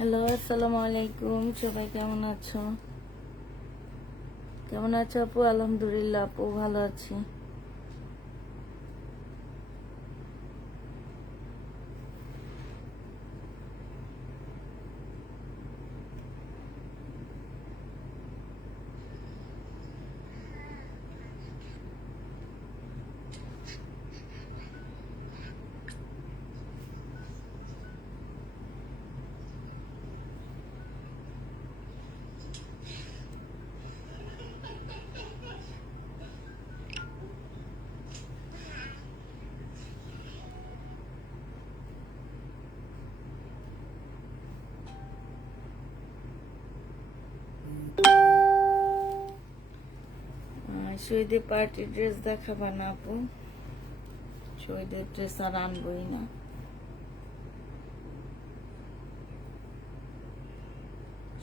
Hello, আসসালামু আলাইকুম। সবাই কেমন আছো? কেমন আছো আপু? আলহামদুলিল্লাহ আপু, ভালো আছি। শহীদের পার্টি ড্রেস দেখাবা না আপু? শহীদের ড্রেস আর আনবই না।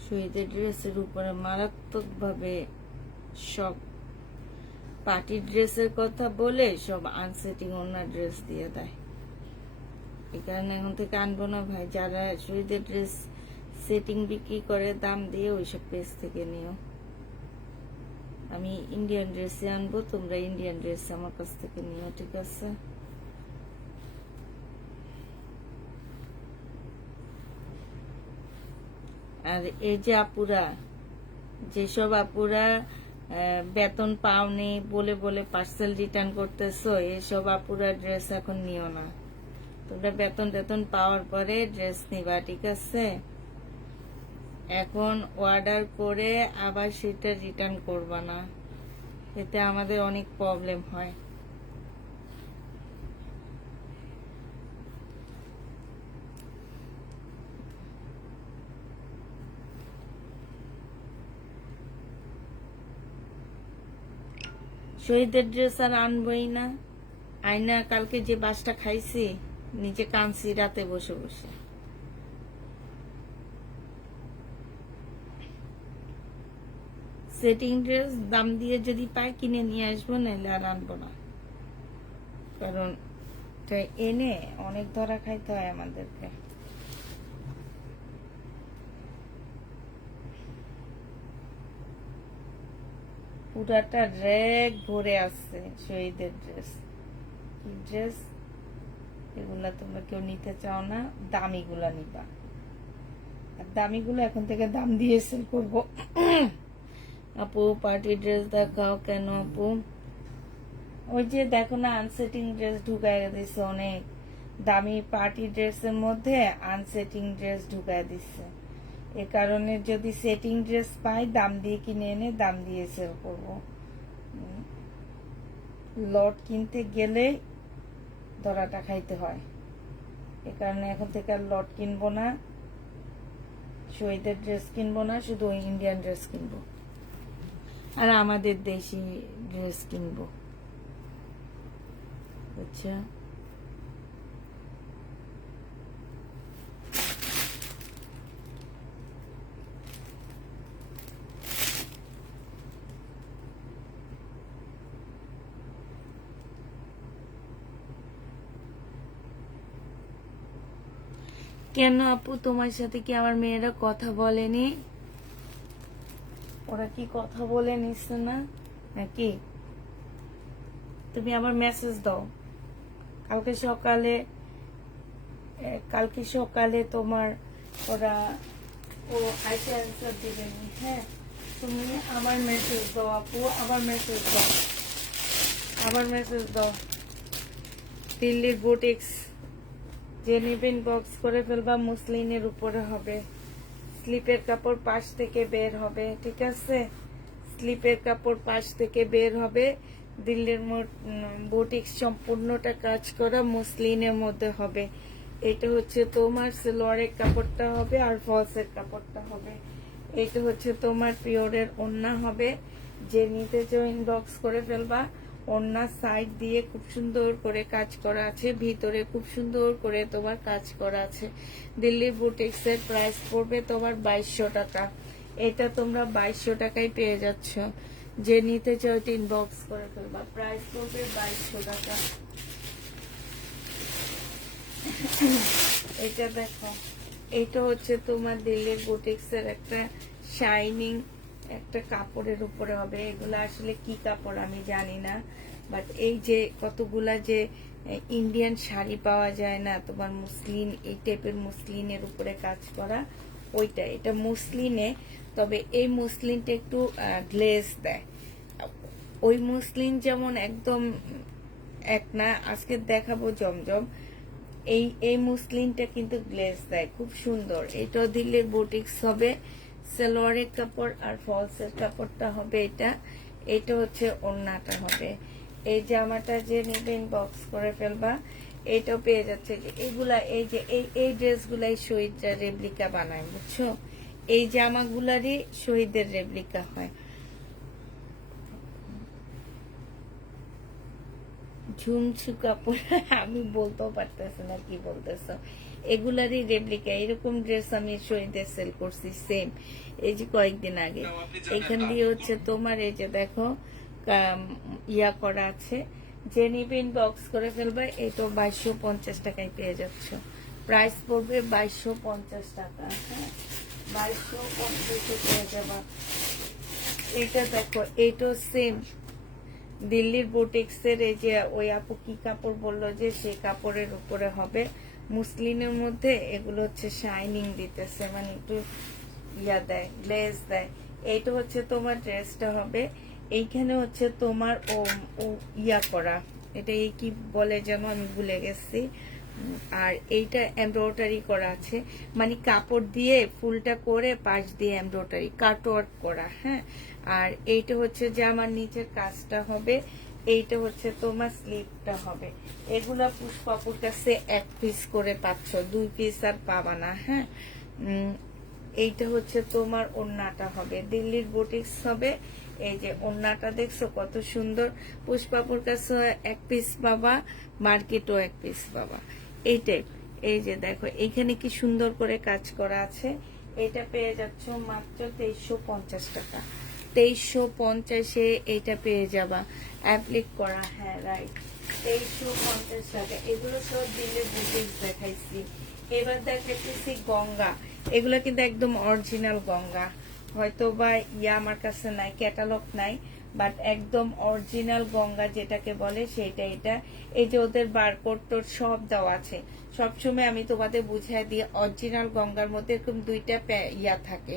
শহীদের ড্রেসের উপরে মারাত্মক ভাবে সব পার্টি ড্রেসের কথা বলে সব আনসেটিং ওনার ড্রেস দিয়ে দেয়। এই কারণে এখন থেকে আনবো না ভাই। যারা শহীদের ড্রেস সেটিং বিক্রি করে দাম দিয়ে ওইসব পেজ থেকে নিও। আমি ইন্ডিয়ান ড্রেসে আনবো, তোমরা ইন্ডিয়ান ড্রেস আমার কাছ থেকে নিও, ঠিক আছে? আর এই যে আপুরা, যেসব আপুরা বেতন পাওনি বলে বলে পার্সেল রিটার্ন করতেছো, এসব আপুরা ড্রেস এখন নিও না। তোমরা বেতন টেতন পাওয়ার পরে ড্রেস নিবা, ঠিক আছে? এখন অর্ডার করে আবার সেটা রিটার্ন করবা না, এতে আমাদের অনেক প্রবলেম হয়। শহীদের ড্রেস আর আনবই না। আয়না কালকে যে বাসটা খাইছি, নিজে কাঁদছি রাতে বসে বসে। সেটিং ড্রেস দাম দিয়ে যদি পাই কিনে নিয়ে আসবো, নাহলে আর আনবো না। কারণ এনে অনেক ধরা খাইতে হয় আমাদেরকে। পুরাটা র্যাক ভরে আছে শহীদের ড্রেস। কি ড্রেস এগুলা তোমরা কেউ নিতে চাও না, দামিগুলা নিবা। আর দামিগুলো এখন থেকে দাম দিয়ে সেল করবো। আপু পার্টি ড্রেস দেখাও। কেন আপু? ওই যে দেখো না, আনসেটিং ড্রেস ঢুকাই দিচ্ছে অনেক। দামি পার্টি ড্রেসের মধ্যে আনসেটিং ড্রেস ঢুকাই দিচ্ছে। এ কারণে যদি সেটিং ড্রেস পাই, দাম দিয়ে কিনে এনে দাম দিয়ে সেল করবো। লট কিনতে গেলে ধরাটা খাইতে হয়। এ কারণে এখন থেকে আর লট কিনবো না, শহীদের ড্রেস কিনবো না, শুধু ইন্ডিয়ান ড্রেস কিনবো আর আমাদের দেশি ড্রেস কিনবো, বুঝছো? কেন আপু, তোমার সাথে কি আমার মেয়েরা কথা বলেনি? ওরা কি কথা বলে নিচ্ছে না নাকি? তুমি আবার মেসেজ দাও। কালকে সকালে তোমার ওরা আইসে অ্যান্সার দিবেন। হ্যাঁ, তুমি আবার মেসেজ দাও আপু, আবার মেসেজ দাও। দিল্লির বুটিক্স যে নেবেন বক্স করে ফেলবা, মুসলিনের উপরে হবে। স্লিপের কাপড় পাশ থেকে বের হবে, ঠিক আছে? স্লিপের কাপড় পাশ থেকে বের হবে। দিল্লির বুটিক্স সম্পূর্ণটা কাজ করা মুসলিনের মধ্যে হবে। এটা হচ্ছে তোমার সালোয়ারের কাপড়টা হবে আর ফলসের কাপড়টা হবে। এটা হচ্ছে তোমার পিওরের ওড়না হবে। যে নিতে চাও ইনবক্স করে ফেলবা। ওড়নার সাইড দিয়ে খুব সুন্দর করে কাজ করা আছে, ভিতরে খুব সুন্দর করে তোমার কাজ করা আছে। দিল্লি বুটিক্স এর প্রাইস পড়বে তোমার 2200 টাকা। এটা তোমরা 2200 টাকায় পেয়ে যাচ্ছ। যে নিতে চাও ইনবক্স করে ফেলবা। প্রাইস পড়বে 2200 টাকা। এটা দেখো, এইটা হচ্ছে তোমার দিল্লির বুটিক্সের একটা শাইনিং একটা কাপড়ের উপরে হবে। এগুলো আসলে কি কাপড় আমি জানি না, বাট এই যে কতগুলা যে ইন্ডিয়ান শাড়ি পাওয়া যায় না তোমার মুসলিন, এই টাইপের মুসলিনের উপরে কাজ করা, ওইটা এটা মুসলিনে। তবে এই মুসলিনটা একটু গ্লেজ দেয়। ওই মুসলিন যেমন একদম এক না, আজকে দেখাবো জমজম, এই এই মুসলিনটা কিন্তু গ্লেজ দেয়, খুব সুন্দর। এটাও দিল্লির বুটিক্স হবে। সালোয়ারের কাপড় আর ফলসের কাপড়টা হবে এটা। এটা হচ্ছে ওড়নাটা হবে। এই জামাটা যে নেবেন বক্স করে ফেলবা। এটাও পেয়ে যাচ্ছে যে এগুলা, এই যে এই ড্রেসগুলাই শহীদরা রেপ্লিকা বানায়, বুঝছো? এই জামাগুলারই শহীদের রেপ্লিকা হয়। ঝুমছু কাপড় আমি বলতেও পারতেছি না কি বলতেছ। এগুলারই রেপ্লিকা। এরকম ড্রেস আমি শহীদের সেল করছি সেম, এই যে কয়েকদিন আগে। এখান দিয়ে হচ্ছে তোমার এই যে দেখো ইয়া করা আছে, যে নিবেন বক্স করে ফেলবে। এটা 2250 টাকায় পেয়ে যাচ্ছ। প্রাইস পড়বে 2250 টাকা। হ্যাঁ, 2250 পেয়ে যাবা। এটা দেখো, এইটাও সেম দিল্লির বুটিক্সের। এই যে ওই আপু কি কাপড় বললো যে সেই কাপড়ের উপরে হবে মুসলিনের মধ্যে। এগুলো হচ্ছে শাইনিং দিতেছে, মানে একটু ইয়া দেয়, গ্লেজ দেয়। এইটা হচ্ছে তোমার ড্রেসটা হবে। এইখানে হচ্ছে তোমার ও ইয়া করা, এটা এই কি বলে যেন আমি ভুলে গেছি। আর এইটা এমব্রয়ডারি করা আছে, মানে কাপড় দিয়ে ফুলটা করে পাশ দিয়ে এমব্রয়ডারি কাটওয়ার্ক করা। হ্যাঁ, আর এইটা হচ্ছে যে আমার নিচের কাজটা হবে। এইটা হচ্ছে তোমার স্লিপটা হবে। এগুলা পুষ্পাপুর কাছে 1 পিস করে পাচ্ছ, 2 পিস আর পাবা না। হ্যাঁ, এইটা হচ্ছে তোমার ওড়নাটা হবে। দিল্লির বুটিক্স হবে। এই যে ওড়নাটা দেখছো কত সুন্দর। পুষ্পাপুর কাছে 1 পিস পাবা, মার্কেটও 1 পিস পাবা। এইটাই, এই যে দেখো এইখানে কি সুন্দর করে কাজ করা আছে। এটা পেয়ে যাচ্ছ মাত্র 2350 টাকা। 2350-এ এইটা পেয়ে যাবা, অ্যাপ্লিক করা। হ্যাঁ রাইট, 2350 টাকা। এগুলো সব দিল্লির বুটিক্স দেখাইছি। এবার দেখাইতেছি গঙ্গা। এগুলো কিন্তু একদম অরিজিনাল গঙ্গা। হয়তো বা ইয়া আমার কাছে নাই, ক্যাটালগ নাই, বাট একদম অরিজিনাল গঙ্গা যেটাকে বলে সেটা এটা। এই যে ওদের বারকোড টোড সব দেওয়া আছে। সবসময় আমি তোমাদের বুঝাই দিই, অরিজিনাল গঙ্গার মধ্যে এরকম 2টা ইয়া থাকে,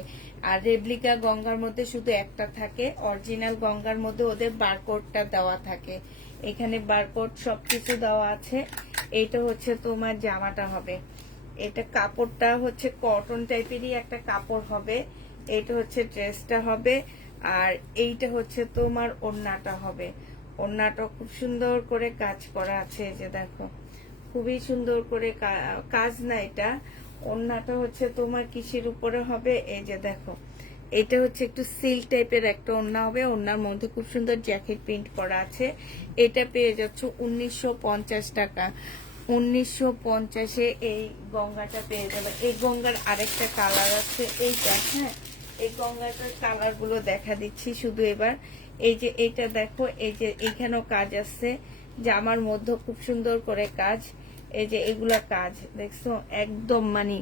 আর রেপ্লিকা গঙ্গার মধ্যে শুধু একটা থাকে। অরিজিনাল গঙ্গার মধ্যে ওদের বারকোডটা দেওয়া থাকে। এখানে বারকোড সবকিছু দেওয়া আছে। এইটা হচ্ছে তোমার জামাটা হবে। এটা কাপড়টা হচ্ছে কটন টাইপেরই একটা কাপড় হবে। এইটা হচ্ছে ড্রেসটা হবে। আর এইটা হচ্ছে তোমার ওড়নাটা হবে। ওড়নাটা খুব সুন্দর করে কাজ করা আছে, এই যে দেখো খুবই সুন্দর করে কাজ না এটা। ওড়নাটা হচ্ছে তোমার কিসের উপরে হবে, এই যে দেখো এটা হচ্ছে একটু সিল্ক টাইপের একটা ওড়না হবে। ওড়নার মধ্যে খুব সুন্দর জ্যাকেট প্রিন্ট করা আছে। এটা পেয়ে যাচ্ছ 1950 টাকা। 1950-এ এই গঙ্গাটা পেয়ে যাবে। এই গঙ্গার আরেকটা কালার আছে এইটা। হ্যাঁ, এই গঙ্গাটার কালার গুলো দেখা দিচ্ছি শুধু এবার। এই যে এইটা দেখো, এই যে এখানেও কাজ আছে, জামার মধ্যে খুব সুন্দর করে কাজ। এই যে এগুলা কাজ দেখছো, একদম মানে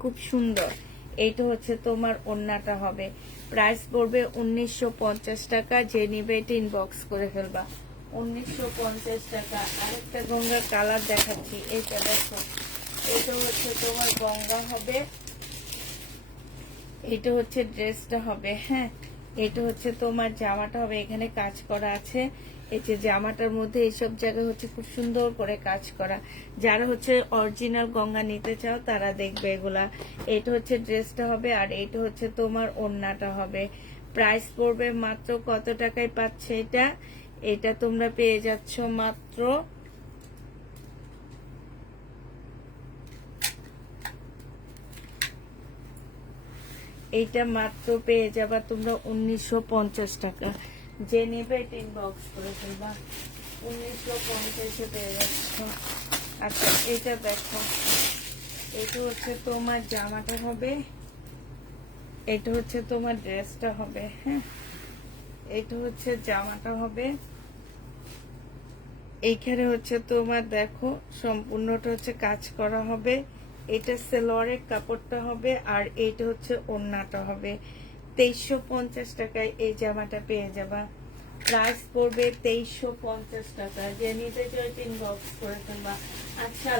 খুব সুন্দর। এইটা হচ্ছে তোমার ওড়নাটা হবে। প্রাইস পড়বে 1950 টাকা। যে নিবে এটা ইনবক্স করে ফেলবা। 1950 টাকা। আরেকটা গঙ্গার কালার দেখাচ্ছি, এইটা দেখো। এটা হচ্ছে তোমার গঙ্গা হবে। এটা হচ্ছে ড্রেসটা হবে। হ্যাঁ, এটা হচ্ছে তোমার জামাটা হবে। এখানে কাজ করা আছে। এই যে জামাটার মধ্যে এইসব জায়গায় হচ্ছে খুব সুন্দর করে কাজ করা। যারা হচ্ছে অরিজিনাল গঙ্গা নিতে চাও তারা দেখবে এগুলা। এটা হচ্ছে ড্রেসটা হবে, আর এটা হচ্ছে তোমার ওড়নাটা হবে। প্রাইস পড়বে মাত্র কত টাকায় পাচ্ছে এটা? এটা তোমরা পেয়ে যাচ্ছ মাত্র এইটা মাত্র পেয়ে যাবা তোমরা 1950 টাকা। যে নেবে এটা ইনবক্স করে ফেলবা। 1950-এ পেয়ে যাচ্ছ। আচ্ছা, এটা দেখো, এটা হচ্ছে তোমার জামাটা হবে। এটা হচ্ছে তোমার ড্রেসটা হবে। হ্যাঁ, এটা হচ্ছে জামাটা হবে। এইখানে হচ্ছে তোমার দেখো সম্পূর্ণটা হচ্ছে কাজ করা হবে। এটা সেলোয়ারের কাপড়টা হবে, আর এইটা হচ্ছে ওড়নাটা হবে। 2350 টাকায় এই জামাটা পেয়ে যাবা। প্রাইস পড়বে 2350 টাকা। যে নিতে চাই ইনবক্স করে ফেলবা। আচ্ছা,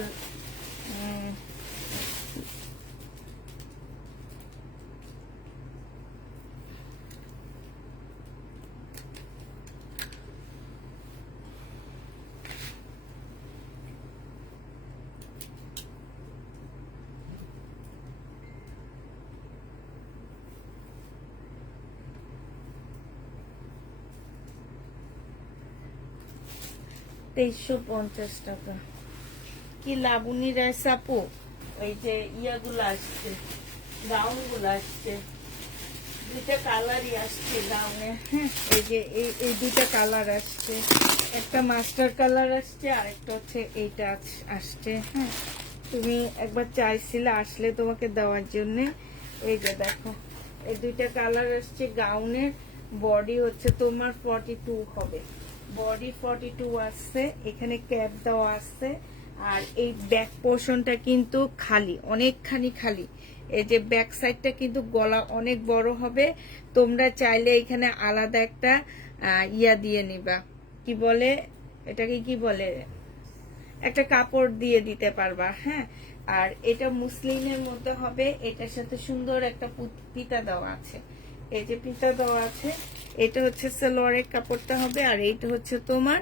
2350 টাকা। কি লাবণী রাইস আপু, ওই যে ইয়াগুলো আসছে, গাউন গুলো আসছে, দুইটা কালারই আসছে গাউনে। হ্যাঁ, এই যে এই দুইটা কালার আসছে, একটা মাস্টার কালার আসছে, আর একটা হচ্ছে এইটা আসছে। হ্যাঁ, তুমি একবার চাইছিলে, আসলে তোমাকে দেওয়ার জন্য। এই যে দেখো, এই দুইটা কালার আসছে গাউনের। বডি হচ্ছে তোমার 42 হবে, বডি 42 আসছে, এখানে ক্যাপ দেওয়া আছে। আর এই ব্যাক পোর্শনটা কিন্তু খালি, অনেকখানি খালি। এই যে ব্যাক সাইডটা কিন্তু গলা অনেক বড় হবে। তোমরা চাইলে এখানে আলাদা একটা ইয়া দিয়ে নিবা, কি বলে এটাকে, কি বলে, একটা কাপড় দিয়ে দিতে পারবা। হ্যাঁ, আর এটা মুসলিনের মধ্যে হবে। এটার সাথে সুন্দর একটা পিতা দেওয়া আছে, এই যে পিতা দেওয়া আছে। এটা হচ্ছে সালোয়ারের কাপড়টা হবে, আর এইটা হচ্ছে তোমার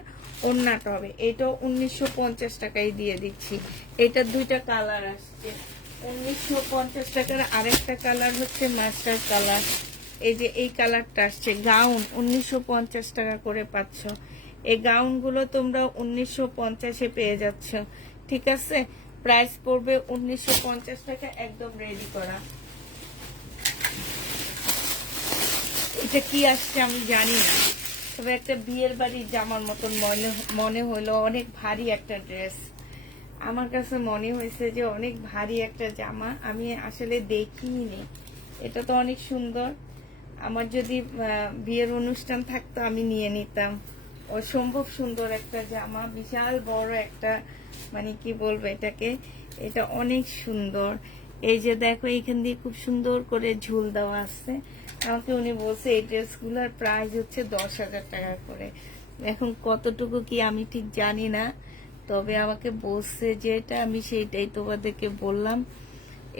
ওড়নাটা হবে। এটা 1950 টাকায় দিয়ে দিচ্ছি। এটা দুইটা কালার আসছে 1950 টাকার। আরেকটা কালার হচ্ছে মাস্টার কালার। এই যে এই কালারটা আসছে, গাউন 1950 টাকা করে পাচ্ছ। এই গাউন গুলো তোমরা 1950-এ পেয়ে যাচ্ছ। ঠিক আছে, প্রাইস পড়বে 1950 টাকা, একদম রেডি করা। এটা কি আসছে আমি জানি না, তবে একটা বিয়ের বাড়ির জামার মতন মনে হলো। অনেক ভারী একটা ড্রেস, আমার কাছে মনে হয়েছে যে অনেক ভারী একটা জামা। আমি আসলে দেখিনি, এটা তো অনেক সুন্দর। আমার যদি বিয়ের অনুষ্ঠান থাকতো আমি নিয়ে নিতাম। অসম্ভব সুন্দর একটা জামা, বিশাল বড় একটা, মানে কি বলবো এটাকে, এটা অনেক সুন্দর। এই যে দেখো, এইখান দিয়ে খুব সুন্দর করে ঝুল দেওয়া আছে। আমাকে উনি বলছে এই ড্রেসগুলোর প্রাইস হচ্ছে 10,000 টাকা করে। এখন কতটুকু কি আমি ঠিক জানি না, তবে আমাকে বলছে যেটা, আমি সেইটাই তোমাদেরকে বললাম।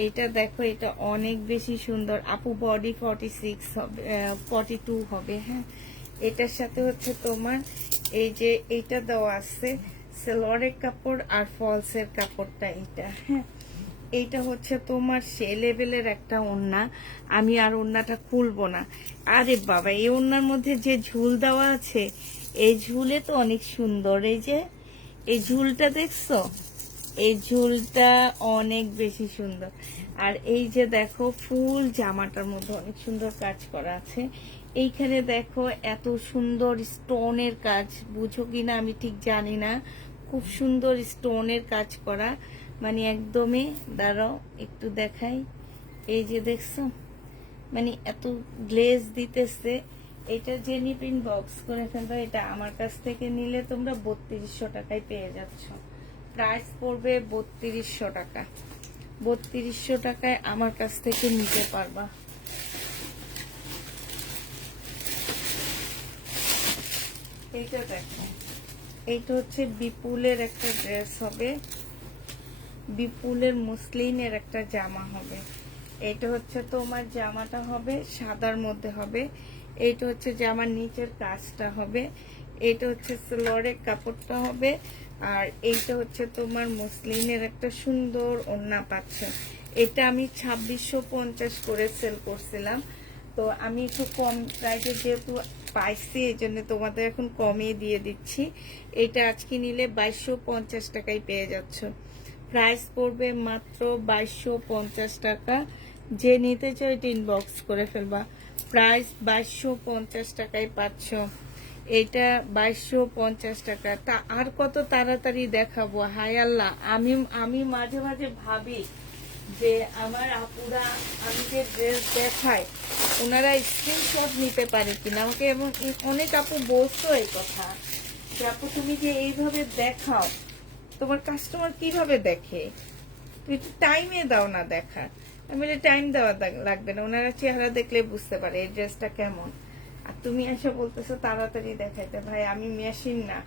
এটা দেখো, এটা অনেক বেশি সুন্দর আপু। বডি 46 হবে, 42 হবে। হ্যাঁ, এটার সাথে হচ্ছে তোমার এই যে এইটা দেওয়া আছে, সালোয়ারের কাপড় আর ফলসের কাপড়টা এইটা। হ্যাঁ, এইটা হচ্ছে তোমার সে লেভেলের একটা ওড়না। আমি আর ওড়নাটা খুলবো না। আরে বাবা, এই ওড়নার মধ্যে যে ঝুল দেওয়া আছে, এই ঝুলে তো অনেক সুন্দর। এই যে এই ঝুলটা দেখছো, এই ঝুলটা অনেক বেশি সুন্দর। আর এই যে দেখো, ফুল জামাটার মধ্যে অনেক সুন্দর কাজ করা আছে। এইখানে দেখো এত সুন্দর স্টোনের কাজ, বুঝো কিনা আমি ঠিক জানি না। খুব সুন্দর স্টোনের কাজ করা, মানে একদমই। দাঁড়াও একটু দেখাই, এই যে দেখছো, মানে এত গ্লেজ দিতেছে। এটা যে নিপিন বক্স করে ফেলবে। এটা আমার কাছ থেকে নিলে তোমরা 3200 টাকায় পেয়ে যাচ্ছ। প্রাইস পড়বে 3200 টাকা। 3200 টাকায় আমার কাছ থেকে নিতে পারবা। এইটা দেখো, এইটা হচ্ছে বিপুলের একটা ড্রেস হবে, বিপুলের মুসলিনের একটা জামা হবে। এটা হচ্ছে তোমার জামাটা হবে সাদার মধ্যে হবে। এইটা হচ্ছে জামার নিচের কাজটা হবে। এটা হচ্ছে সালোয়ারের কাপড়টা হবে। আর এইটা হচ্ছে তোমার মুসলিনের একটা সুন্দর ওড়না পাচ্ছ। এটা আমি 2650 করে সেল করছিলাম, তো আমি একটু কম প্রাইসে যেহেতু পাইছি, এই জন্য তোমাদের এখন কমিয়ে দিয়ে দিচ্ছি। এটা আজকে নিলে 2250 টাকায় পেয়ে যাচ্ছ। প্রাইস পড়বে মাত্র 2250 টাকা। যে নিতে চাও এটা ইনবক্স করে ফেলবা। প্রাইস 2250 টাকায় পাচ্ছ। এটা 2250 টাকা। তা আর কত তাড়াতাড়ি দেখাবো, হায় আল্লাহ। আমি মাঝে মাঝে ভাবি যে আমার আপুরা, আমি যে ড্রেস দেখাই, ওনারা স্ক্রিনশট নিতে পারে কিনা আমাকে। এবং অনেক আপু বলছো এই কথা যে আপু তুমি যে এইভাবে দেখাও, তোমার কাস্টমার কিভাবে দেখে? তুমি একটু টাইমে দাও না দেখা। আমি বলি টাইম দেওয়া লাগবে না, ওনারা চেহারা দেখলে বুঝতে পারে এই ড্রেসটা কেমন। আর তুমি এসে বলতেছো তাড়াতাড়ি দেখাইতে। ভাই আমি মেশিন না,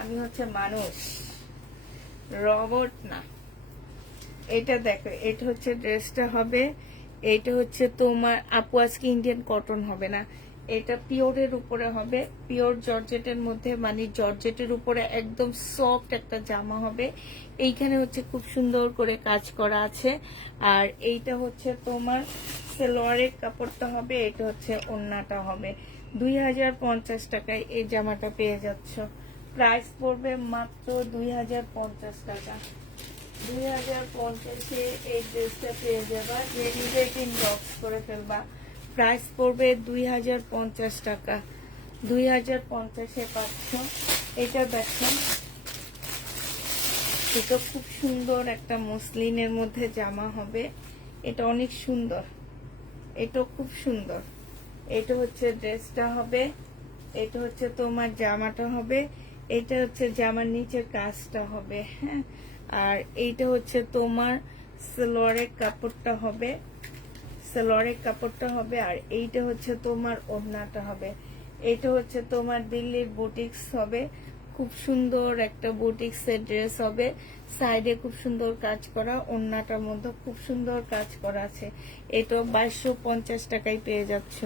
আমি হচ্ছে মানুষ, রবট না। এটা দেখো, এটা হচ্ছে ড্রেসটা হবে, এটা হচ্ছে তোমার আপু আজকে ইন্ডিয়ান কটন হবে না, এটা পিওরের উপরে হবে, পিওর জর্জেটের মধ্যে, মানে জর্জেটের উপরে একদম সফট একটা জামা হবে। এইখানে হচ্ছে খুব সুন্দর করে কাজ করা আছে। আর এইটা হচ্ছে তোমার সালোয়ারের কাপড়টা হবে, এটা হচ্ছে ওড়নাটা হবে। 2050 টাকায় এই জামাটা পেয়ে যাচ্ছ। প্রাইস পড়বে মাত্র 2050 টাকা। 2050-এ এই ড্রেসটা পেয়ে যাবা, যে নিজে ইনবক্স করে ফেলবা। প্রাইস পড়বে 2050 টাকা। 2050-এ পাচ্ছ। এটা দেখেন, এটা খুব সুন্দর একটা মসলিনের মধ্যে জামা হবে, এটা অনেক সুন্দর, এটা খুব সুন্দর। এটা হচ্ছে ড্রেসটা হবে, এটা হচ্ছে তোমার জামাটা হবে, এটা হচ্ছে জামার নিচের কাজটা হবে, হ্যাঁ। আর এইটা হচ্ছে তোমার সালোয়ারের কাপড়টা হবে, সালোয়ারের কাপড়টা হবে। আর এইটা হচ্ছে তোমার ওড়নাটা হবে। এটা হচ্ছে তোমার দিল্লির বুটিক্স হবে, খুব সুন্দর একটা বুটিক্সের ড্রেস হবে। সাইডে খুব সুন্দর কাজ করা, ওড়নাটার মধ্যে খুব সুন্দর কাজ করা আছে। এটা 2250 টাকায় পেয়ে যাচ্ছ।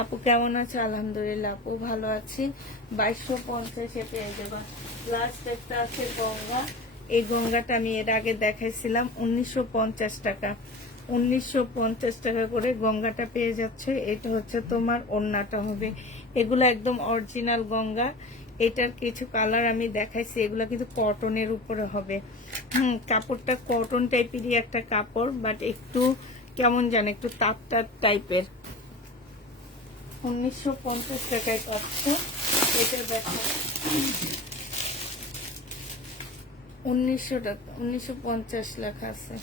আপু কেমন আছে? আলহামদুলিল্লাহ আপু ভালো আছি। 2250-এ পেয়ে যাবা। লাস্ট একটা আছে গঙ্গা, এই গঙ্গাটা আমি এর আগে দেখাইছিলাম 1950 টাকা। 1950 টাকা করে গঙ্গাটা পেয়ে যাচ্ছে। এটা হচ্ছে তোমার ওড়নাটা হবে, এগুলো একদম অরিজিনাল গঙ্গা। এটার কিছু কালার আমি দেখাইছি, এগুলো কিন্তু কটনের উপরে হবে। কাপড়টা কটন টাইপেরই একটা কাপড়, বাট একটু কেমন জানে, একটু তাপ টাইপের। 1950 টাকায় পাচ্ছ। এটা দেখো 1900 টাকা, 1950 লেখা আছে।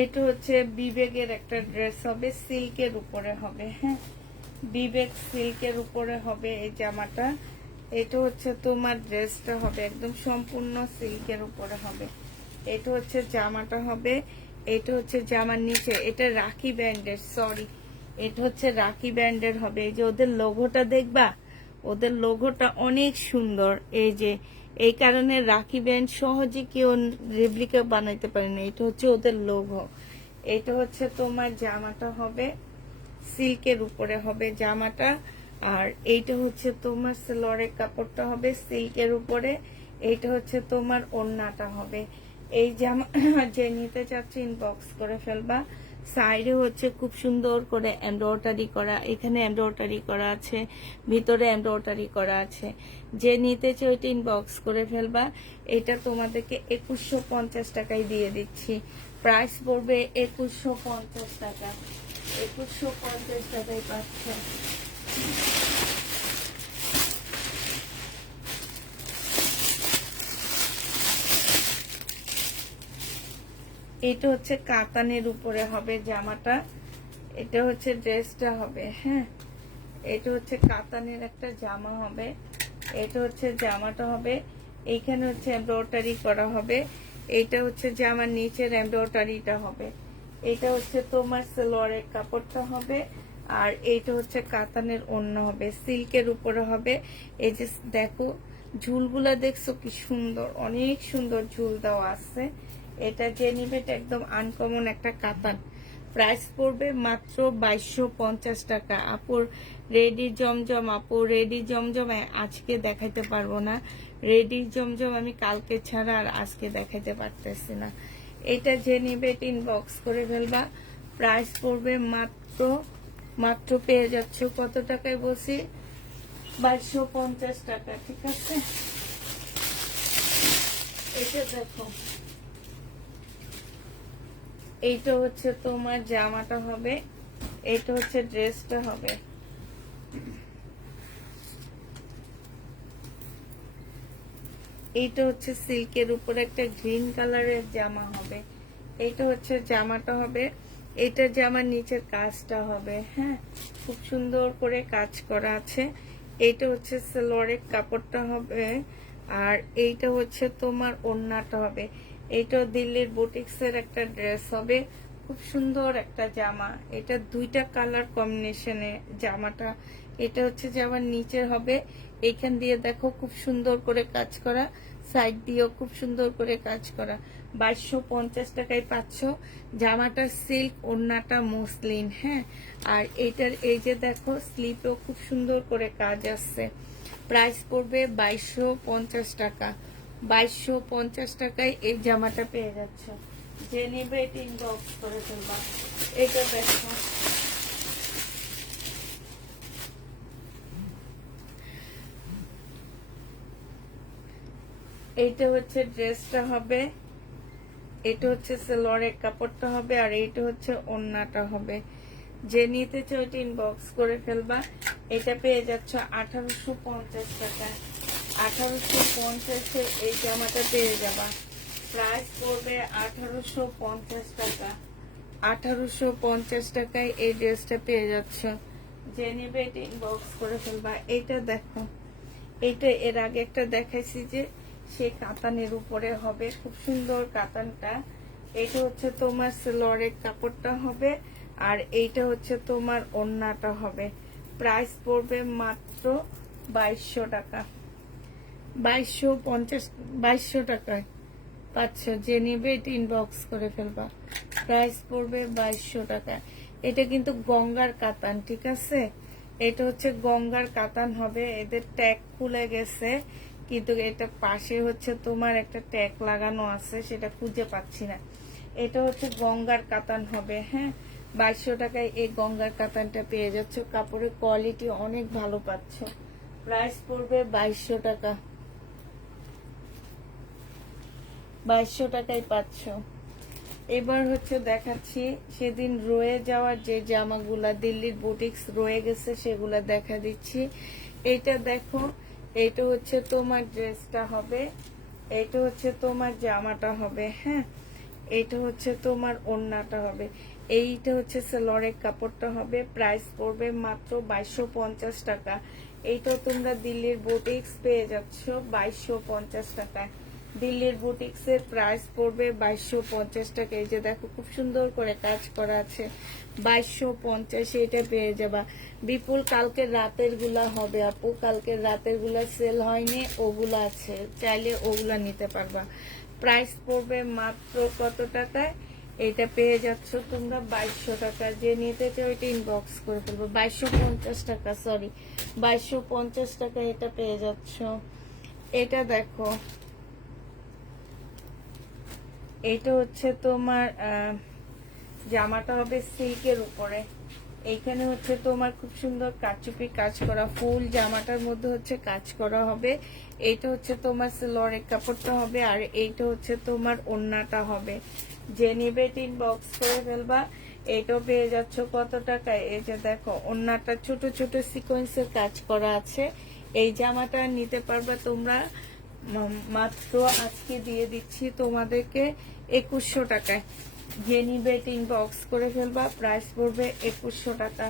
এটা হচ্ছে বিবেকের একটা ড্রেস হবে, সিল্কের উপরে হবে, হ্যাঁ, বিবেক সিল্কের উপরে হবে এই জামাটা। এটা হচ্ছে তোমার ড্রেসটা হবে একদম সম্পূর্ণ সিল্কের উপরে হবে। এটা হচ্ছে জামাটা হবে, এটা হচ্ছে জামার নিচে, এটা রাখি ব্যান্ডের, সরি এটা হচ্ছে রাখি ব্যান্ডের হবে। এই যে ওদের লোগোটা দেখবা, ওদের লোগোটা অনেক সুন্দর, এই যে এই কারণে রাখি ব্যান্ড সহজে কেউ রেপ্লিকা বানাইতে পারে না। এটা হচ্ছে ওদের লোগো। এটা হচ্ছে তোমার জামাটা হবে, সিল্কের উপরে হবে জামাটা। আর এইটা হচ্ছে তোমার সালোয়ারের কাপড়টা হবে সিল্কের উপরে, এইটা হচ্ছে তোমার ওড়নাটা হবে। এই জামা যে নিতে চাচ্ছে ইনবক্স করে ফেলবা। সাইডে হচ্ছে খুব সুন্দর করে এমব্রয়ডারি করা, এখানে এমব্রয়ডারি করা আছে, ভিতরে এমব্রয়ডারি করা আছে। যে নিতে চাই ওইটা ইনবক্স করে ফেলবা। এটা তোমাদেরকে 2150 টাকায় দিয়ে দিচ্ছি। প্রাইস পড়বে 2150 টাকা। 2150 টাকায় পাচ্ছে। এটা হচ্ছে কাতানের উপরে হবে জামাটা, এটা হচ্ছে ড্রেসটা হবে, হ্যাঁ। এটা হচ্ছে কাতানের একটা জামা হবে, এটা হচ্ছে জামাটা হবে। এইখানে হচ্ছে এমব্রয়ডারি করা হবে, এইটা হচ্ছে জামার নিচের এমব্রয়ডারিটা হবে। এটা হচ্ছে তোমার সালোয়ারের কাপড়টা হবে। আর এইটা হচ্ছে কাতানের ওড়না হবে, সিল্কের উপরে হবে। এই যে দেখো ঝুলগুলা দেখছো কি সুন্দর, অনেক সুন্দর ঝুল দেওয়া আছে। এটা যে নিবে এটা একদম আনকমন একটা কাতান। প্রাইস পড়বে মাত্র 2250 টাকা। আপুর রেডি জমজম, আপু রেডি জমজম আজকে দেখাইতে পারবো না, রেডি জমজম আমি কালকে ছাড়া আর আজকে দেখাইতে পারতেছি না। এটা যে নিবে এটা ইনবক্স করে ফেলবা। প্রাইস পড়বে মাত্র পেয়ে যাচ্ছ কত টাকায় বসি, 2250 টাকা, ঠিক আছে। এটা দেখো, এইটা হচ্ছে তোমার জামাটা হবে, এটা হচ্ছে ড্রেসটা হবে। এইটা হচ্ছে সিল্কের উপরে একটা গ্রিন কালারের জামা হবে, এইটা হচ্ছে জামাটা হবে। এটা জামার নিচের কাজটা হবে, হ্যাঁ, খুব সুন্দর করে কাজ করা আছে। এইটা হচ্ছে সালোয়ারের কাপড়টা হবে। আর এইটা হচ্ছে তোমার ওড়নাটা হবে। এইটাও দিল্লির বুটিক্সের একটা ড্রেস হবে, খুব সুন্দর একটা জামা। এটা দুইটা কালার কম্বিনেশনে জামাটা। এটা হচ্ছে জামার নিচে হবে, এইখান দিয়ে দেখো খুব সুন্দর করে কাজ করা, সাইড দিয়েও খুব সুন্দর করে কাজ করা। 2250 টাকায় পাচ্ছ। জামাটা সিল্ক, ওড়নাটা মসলিন। হ্যাঁ, আর এইটার এই যে দেখো স্লিপেও খুব সুন্দর করে কাজ আসছে। প্রাইস পড়বে 2250 টাকা। 2250 টাকায় এই জামাটা পেয়ে যাচ্ছ। যে নেবে এটা ইনবক্স করে ফেলবা। এটা দেখো, এইটা হচ্ছে ড্রেসটা হবে, এটা হচ্ছে সেলোয়ারের কাপড়টা হবে, আর এইটা হচ্ছে ওড়নাটা হবে। যে নিতে চাও এটা ইনবক্স করে ফেলবা। এটা পেয়ে যাচ্ছ 1850 টাকায়। 1850-এ এই জামাটা পেয়ে যাবা। প্রাইস পড়বে 1850 টাকা। 1850 টাকায় এই ড্রেসটা পেয়ে যাচ্ছ। যে নিবে এটা ইনবক্স করে ফেলবা। এইটা দেখো, এইটা এর আগে একটা দেখাইছি যে সে কাতানের উপরে হবে, খুব সুন্দর কাতানটা। এইটা হচ্ছে তোমার সেলোয়ারের কাপড়টা হবে, আর এইটা হচ্ছে তোমার ওড়নাটা হবে। প্রাইস পড়বে মাত্র 2200 টাকা। 2250 টাকায় পাচ্ছ। যে নিবে এটা ইনবক্স করে ফেলবা। প্রাইস পড়বে 2200 টাকা। এটা কিন্তু গঙ্গার কাতান, ঠিক আছে? এটা হচ্ছে গঙ্গার কাতান হবে। এদের ট্যাগ খুলে গেছে, কিন্তু এটা পাশে হচ্ছে তোমার একটা ট্যাগ লাগানো আছে, সেটা খুঁজে পাচ্ছি না। এটা হচ্ছে গঙ্গার কাতান হবে। হ্যাঁ, 2200 টাকায় এই গঙ্গার কাতানটা পেয়ে যাচ্ছ। কাপড়ের কোয়ালিটি অনেক ভালো পাচ্ছ। প্রাইস পড়বে 2200 টাকা। 2200 টাকায় পাচ্ছ। এবার হচ্ছে দেখাচ্ছি সেদিন রয়ে যাওয়ার যে জামাগুলা দিল্লির বুটিক্স রয়ে গেছে, সেগুলা দেখা দিচ্ছি। এইটা দেখো, এইটা হচ্ছে তোমার ড্রেসটা হবে, এইটা হচ্ছে তোমার জামাটা হবে। হ্যাঁ, এইটা হচ্ছে তোমার ওড়নাটা হবে, এইটা হচ্ছে সেলোয়ারের কাপড়টা হবে। প্রাইস পড়বে মাত্র 2250 টাকা। এইটা তোমরা দিল্লির বুটিক্স পেয়ে যাচ্ছ 2250 টাকায়। দিল্লির বুটিক্সের প্রাইস পড়বে 2250 টাকা। এই যে দেখো খুব সুন্দর করে কাজ করা আছে, 2250 এটা পেয়ে যাবা। বিপুল কালকের রাতের গুলা হবে আপু, কালকের রাতের গুলা সেল হয়নি, ওগুলা আছে, চাইলে ওগুলা নিতে পারবা। প্রাইস পড়বে মাত্র কত টাকায়? এটা পেয়ে যাচ্ছ তোমরা 2200 টাকা। যে নিতে চাও এটা ইনবক্স করে ফেলবো। 2250 টাকা, সরি 2250 টাকা এটা পেয়ে যাচ্ছ। এটা দেখো, এটা হচ্ছে তোমার জামাটা হবে সিল্কের উপরে। এইখানে হচ্ছে তোমার খুব সুন্দর কাচুপি কাজ করা, ফুল জামাটার মধ্যে হচ্ছে কাজ করা হবে। এইটা হচ্ছে তোমার সেলোয়ারের কাপড়টা হবে, আর এইটা হচ্ছে তোমার ওড়নাটা হবে। যে নিবে টিন বক্স করে ফেলবা। এইটাও পেয়ে যাচ্ছ কত টাকায়? এই যে দেখো ওড়নাটা ছোট ছোট সিকোয়েন্সের কাজ করা আছে। এই জামাটা নিতে পারবা তোমরা মাত্র আজকে দিয়ে দিচ্ছি তোমাদেরকে 2100 টাকায়। যে নিবে টিন বক্স করে ফেলবা। প্রাইস পড়বে 2100 টাকা।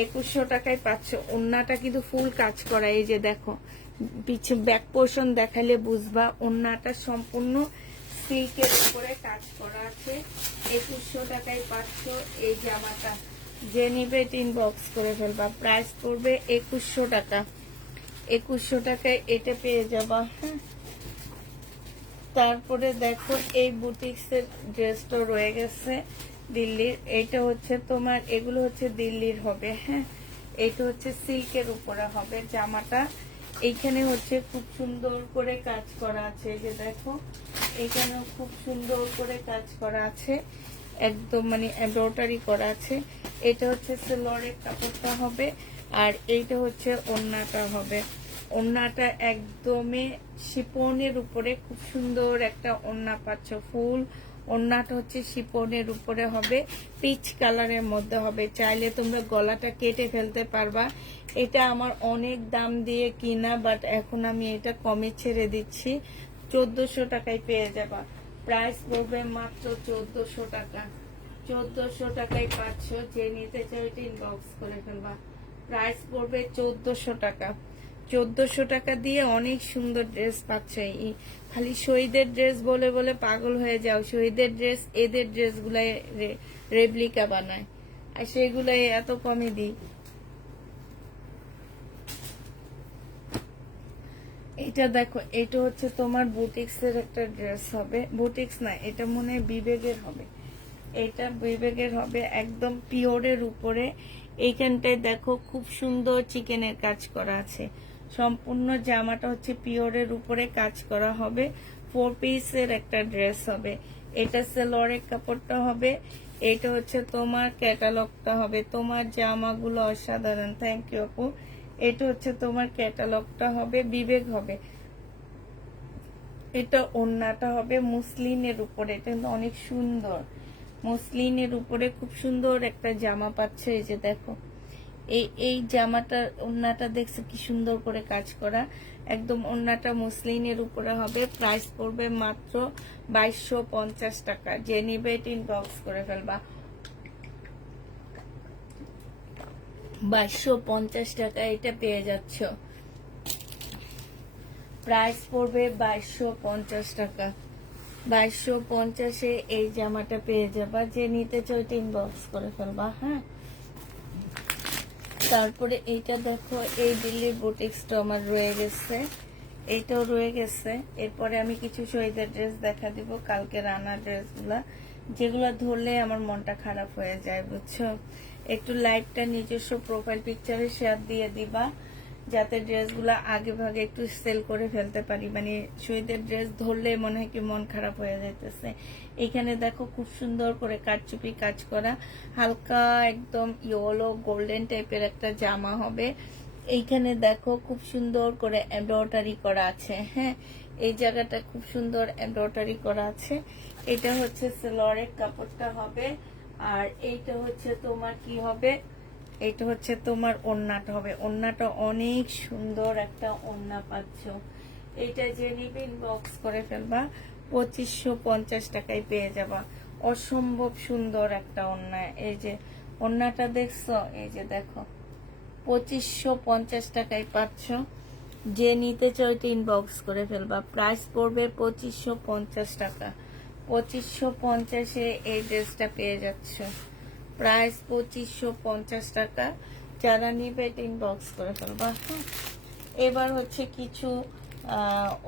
2100 টাকায় পাচ্ছ। ওড়নাটা কিন্তু ফুল কাজ করা, এই যে দেখো পিছে ব্যাক পোর্শন দেখালে বুঝবা। ওড়নাটা সম্পূর্ণ সিল্কের উপরে কাজ করা আছে। 2100 টাকায় পাচ্ছ এই জামাটা। যে নিবে টিন বক্স করে ফেলবা। প্রাইস পড়বে 2100 টাকা। 2100 টাকায় এটা পেয়ে যাবা। হ্যাঁ, তারপরে দেখো এই বুটিক্সের ড্রেসটা রয়ে গেছে দিল্লির। এইটা হচ্ছে তোমার, এগুলো হচ্ছে দিল্লির হবে। হ্যাঁ, এইটা হচ্ছে সিল্কের উপরে হবে জামাটা। এইখানে হচ্ছে খুব সুন্দর করে কাজ করা আছে, এই যে দেখো এইখানেও খুব সুন্দর করে কাজ করা আছে, একদম মানে এমব্রয়ডারি করা আছে। এটা হচ্ছে সেলোয়ারের কাপড়টা হবে, আর এইটা হচ্ছে ওড়নাটা হবে। ওড়নাটা একদমই শিপনের উপরে খুব সুন্দর একটা ওড়না পাচ্ছ। ফুল ওড়নাটা হচ্ছে শিপনের উপরে হবে, পিচ কালারের মধ্যে হবে। চাইলে তোমরা গলাটা কেটে ফেলতে পারবা। এটা আমার অনেক দাম দিয়ে কিনা, বাট এখন আমি এটা কমে ছেড়ে দিচ্ছি। 1400 টাকায় পেয়ে যাবা। প্রাইস পড়বে মাত্র 1400 টাকা। 1400 টাকায় পাচ্ছ। যে নিতে চাও এটা ইনবক্স করে ফেলবা। প্রাইস পড়বে 1400 টাকা। 1400 টাকা দিয়ে অনেক সুন্দর ড্রেস পাচ্ছ। এই খালি শহীদের ড্রেস বলে বলে পাগল হয়ে যাও। শহীদের ড্রেস এদের ড্রেসগুলাই রেপ্লিকা বানায়, আর সেগুলাই এত কমে দিই। এটা দেখো, এটা হচ্ছে তোমার বুটিক্সের একটা ড্রেস হবে। বুটিক্স না, এটা মনে হয় বিবেকের হবে। এটা বিবেকের হবে, একদম পিওরের উপরে। এইখানটায় দেখো খুব সুন্দর চিকেনের কাজ করা আছে। সম্পূর্ণ জামাটা হচ্ছে পিওরের উপরে কাজ করা হবে। 4 পিসের একটা ড্রেস হবে। এটা সেলোয়ারের কাপড়টা হবে। এটা হচ্ছে তোমার ক্যাটালগটা হবে। তোমার জামাগুলো অসাধারণ, থ্যাংক ইউ আপু। এটা হচ্ছে তোমার ক্যাটালগটা হবে, বিবেক হবে। এটা ওড়নাটা হবে মুসলিনের উপরে, এটা কিন্তু অনেক সুন্দর। মুসলিনের উপরে খুব সুন্দর একটা জামা পাচ্ছে। এই যে দেখো, এই জামাটার ওড়নাটা দেখছো কি সুন্দর করে কাজ করা। একদম ওড়নাটা মুসলিনের উপরে হবে। প্রাইস পড়বে মাত্র 2250 টাকা। যে নিবে ইনবক্স করে ফেলবা। 2250 টাকা এটা পেয়ে যাচ্ছ। প্রাইস পড়বে 2250 টাকা। 2250-এ এই জামাটা পেয়ে যাবা। যে নিতে চাও ইনবক্স করে ফেলবা। হ্যাঁ, তারপরে এইটা দেখো, এই দিল্লির বুটিক্সটা আমার রয়ে গেছে, এইটাও রয়ে গেছে। এরপরে আমি কিছু শহীদের ড্রেস দেখা দিব, কালকে রানা ড্রেসগুলা, যেগুলো ধরলে আমার মনটা খারাপ হয়ে যায়, বুঝছো। একটু লাইভটা নিজস্ব প্রোফাইল পিকচারে শেয়ার দিয়ে দিবা, যাতে ড্রেসগুলো আগে ভাগে একটু সেল করে ফেলতে পারি। মানে শহীদের ড্রেস ধরলে মনে হয় কি মন খারাপ হয়ে যাইতেছে। এখানে দেখো খুব সুন্দর করে কারচুপি কাজ করা, হালকা একদম ইয়েলো গোল্ডেন টাইপের একটা জামা হবে। এইখানে দেখো খুব সুন্দর করে এমব্রয়ডারি করা আছে। হ্যাঁ, এই জায়গাটা খুব সুন্দর এমব্রয়ডারি করা আছে। এটা হচ্ছে সেলোয়ারের কাপড়টা হবে। আর এইটা হচ্ছে তোমার কি হবে, এটা হচ্ছে তোমার ওড়নাটা হবে। ওড়নাটা অনেক সুন্দর একটা ওড়না পাচ্ছ। এটা যে নিবে ইনবক্স করে ফেলবা। 2550 টাকায় পেয়ে যাবা। অসম্ভব সুন্দর একটা ওড়না। এই যে ওড়নাটা দেখছো, এই যে দেখো 2550 টাকায় পাচ্ছ। যে নিতে চাও ইনবক্স করে ফেলবা। প্রাইস পড়বে 2550 টাকা। 2550-এ এই ড্রেসটা পেয়ে যাচ্ছ। প্রাইস 2550 টাকা। যারা নিবে ইনবক্স করে ফেলবা। এবার হচ্ছে কিছু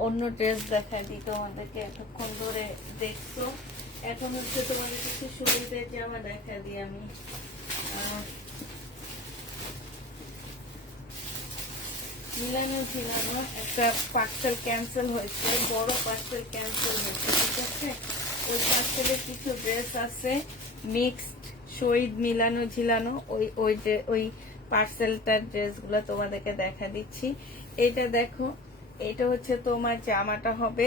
অন্য ড্রেস দেখাই দিই তোমাদেরকে। এতক্ষণ ধরে দেখছো, এখন হচ্ছে তোমাদের কিছু শরীরের জামা দেখা দিই আমি। মিলানো ঝিলানো একটা পার্সেল ক্যান্সেল হয়েছে, বড় পার্সেল ক্যান্সেল হয়েছে, ঠিক আছে। ওই পার্সেলে কিছু ড্রেস আছে মিক্সড, শহীদ মিলানো ঝিলানো। ওই পার্সেলটার ড্রেসগুলো তোমাদেরকে দেখা দিচ্ছি। এটা দেখো, এটা হচ্ছে তোমার জামাটা হবে,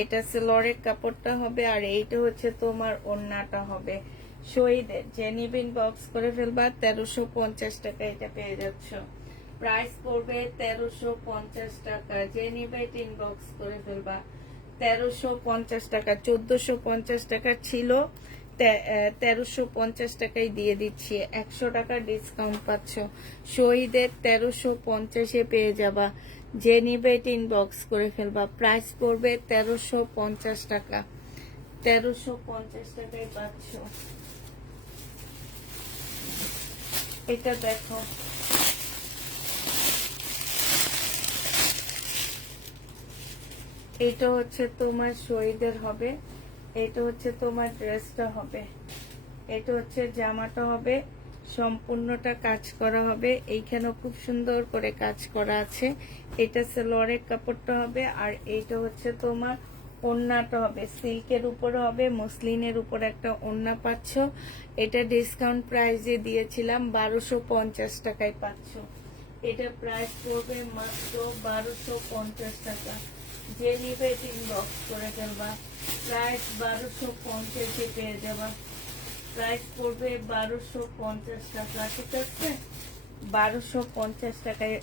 এটা সেলোয়ারের কাপড়টা হবে, আর এইটা হচ্ছে তোমার ওড়নাটা হবে শহীদের। যে নিবিন বক্স করে ফেলবা। 1350 টাকা এটা পেয়ে যাচ্ছ। প্রাইস পড়বে 1350 টাকা। যে নিবে ইনবক্স করে ফেলবা। 1350 টাকা। 1450 টাকা ছিল, 1350 টাকাই দিয়ে দিচ্ছি। 100 টাকা ডিসকাউন্ট পাচ্ছ। শহীদের 1350-এ পেয়ে যাবা। যে নিবে ইনবক্স করে ফেলবা। প্রাইস পড়বে 1350 টাকা। 1350 টাকায় পাচ্ছ। এটা দেখো, এটা হচ্ছে তোমার শহীদের হবে। এটা হচ্ছে তোমার ড্রেসটা হবে। এটা হচ্ছে জামাটা হবে, সম্পূর্ণটা কাজ করা হবে। এইখানেও খুব সুন্দর করে কাজ করা আছে। এটা সেলোয়ারের কাপড়টা হবে, আর এইটা হচ্ছে তোমার ওড়নাটা হবে। সিল্কের উপরে হবে, মসলিনের উপরে একটা ওড়না পাচ্ছ। এটা ডিসকাউন্ট প্রাইসে দিয়েছিলাম, 1250 টাকায় পাচ্ছ। এটা প্রাইস পড়বে মাত্র 1250 টাকা। যে নিবে ইনবক্স করে ফেলবা। প্রাইস 1250-এ পেয়ে যাবা। প্রাইস পড়বে 1250 টাকা, ঠিক আছে। 1250 টাকায়,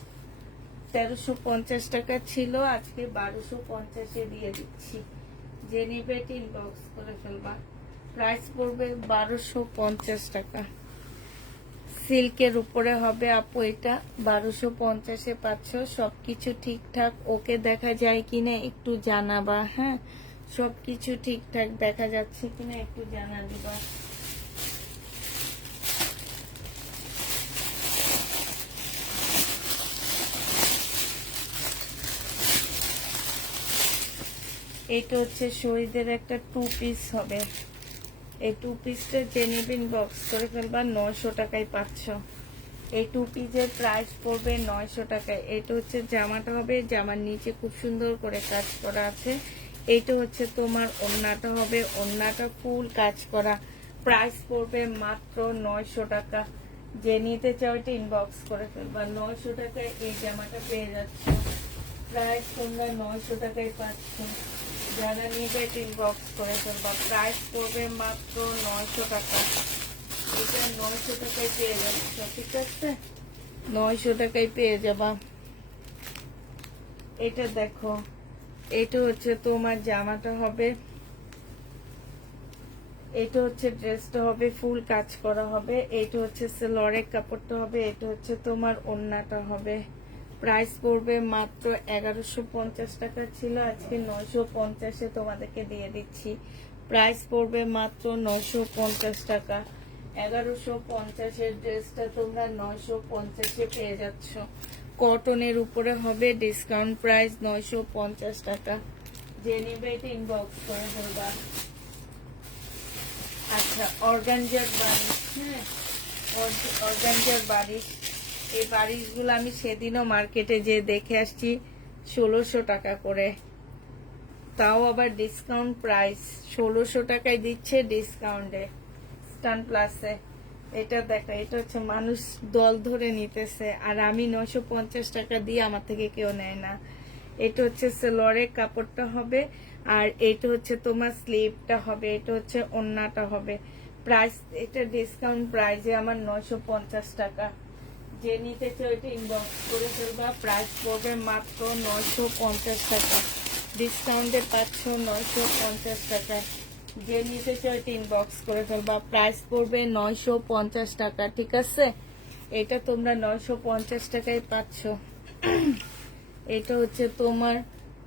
1350 টাকা ছিল, আজকে 1250-এ দিয়ে দিচ্ছি। যে নিবে ইনবক্স করে ফেলবা। প্রাইস পড়বে 1250 টাকা। সিল্কের উপরে হবে আপু, এটা 1250-এ পাচ্ছ। সবকিছু ঠিকঠাক ওকে দেখা যায় কিনা একটু জানাবা, হ্যাঁ সবকিছু ঠিকঠাক দেখা যাচ্ছে কিনা একটু জানা দিবা। এটা হচ্ছে শহীদের একটা 2 পিস হবে। এই 2 পিসটা যে নেবেন বক্স করে ফেলবা, 900 টাকায় পাচ্ছ। এই 2 পিসের প্রাইস পড়বে 900 টাকায়। এটা হচ্ছে জামাটা হবে, জামার নিচে খুব সুন্দর করে কাজ করা আছে। এইটা হচ্ছে তোমার ওড়নাটা হবে, ওড়নাটা ফুল কাজ করা। প্রাইস পড়বে মাত্র 900 টাকা। যে নিতে চাও এটা ইনবক্স করে ফেলবা। 900 টাকায় এই জামাটা পেয়ে যাচ্ছ। প্রাইস তোমরা 900 টাকায় পাচ্ছ। যারা নিবে ইনবক্স করে ফেলবা। প্রাইস পড়বে মাত্র 900 টাকা। এটা 900 টাকায় পেয়ে যাচ্ছ, ঠিক আছে? 900 টাকায় পেয়ে যাবা। এটা দেখো, এটা হচ্ছে তোমার জামাটা হবে, এটা হচ্ছে ড্রেসটা হবে, ফুল কাজ করা হবে। এটা হচ্ছে সেলরের কাপড়টা হবে, এটা হচ্ছে তোমার ওড়নাটা হবে। প্রাইস পড়বে মাত্র 1150 টাকা ছিল, আজকে 950-এ তোমাদেরকে দিয়ে দিচ্ছি। প্রাইস পড়বে মাত্র 950 টাকা। 1150-এর ড্রেসটা তোমরা 950-এ পেয়ে যাচ্ছ। কটনের উপরে হবে, ডিসকাউন্ট প্রাইস 950 টাকা। যে নেবে এটা ইনবক্স করে ফেলবা। আচ্ছা, অর্গানজার বারিশ, হ্যাঁ অর্গানজার বারিশ। এই বারিশগুলো আমি সেদিনও মার্কেটে যে দেখে আসছি 1600 টাকা করে, তাও আবার ডিসকাউন্ট প্রাইস 1600 টাকায় দিচ্ছে ডিসকাউন্টে স্টান প্লাসে। এটা দেখো, এটা হচ্ছে মানুষ দল ধরে নিতেছে, আর আমি 950 টাকা দিয়ে আমার থেকে কেউ নেয় না। এটা হচ্ছে সেলরের কাপড়টা হবে, আর এটা হচ্ছে তোমার স্লিভটা হবে, এটা হচ্ছে ওড়নাটা হবে। প্রাইস এটা ডিসকাউন্ট প্রাইসে আমার 950 টাকা। যে নিতে চাও এটা ইনবক্স করে ফেলবা। প্রাইস পড়বে মাত্র 950 টাকা। ডিসকাউন্টে পাচ্ছ 950 টাকা। যে নিতে চাও এটা ইনবক্স করে ফেলবা। প্রাইস পড়বে 950 টাকা, ঠিক আছে? এটা তোমরা 950 টাকায় পাচ্ছ। এটা হচ্ছে তোমার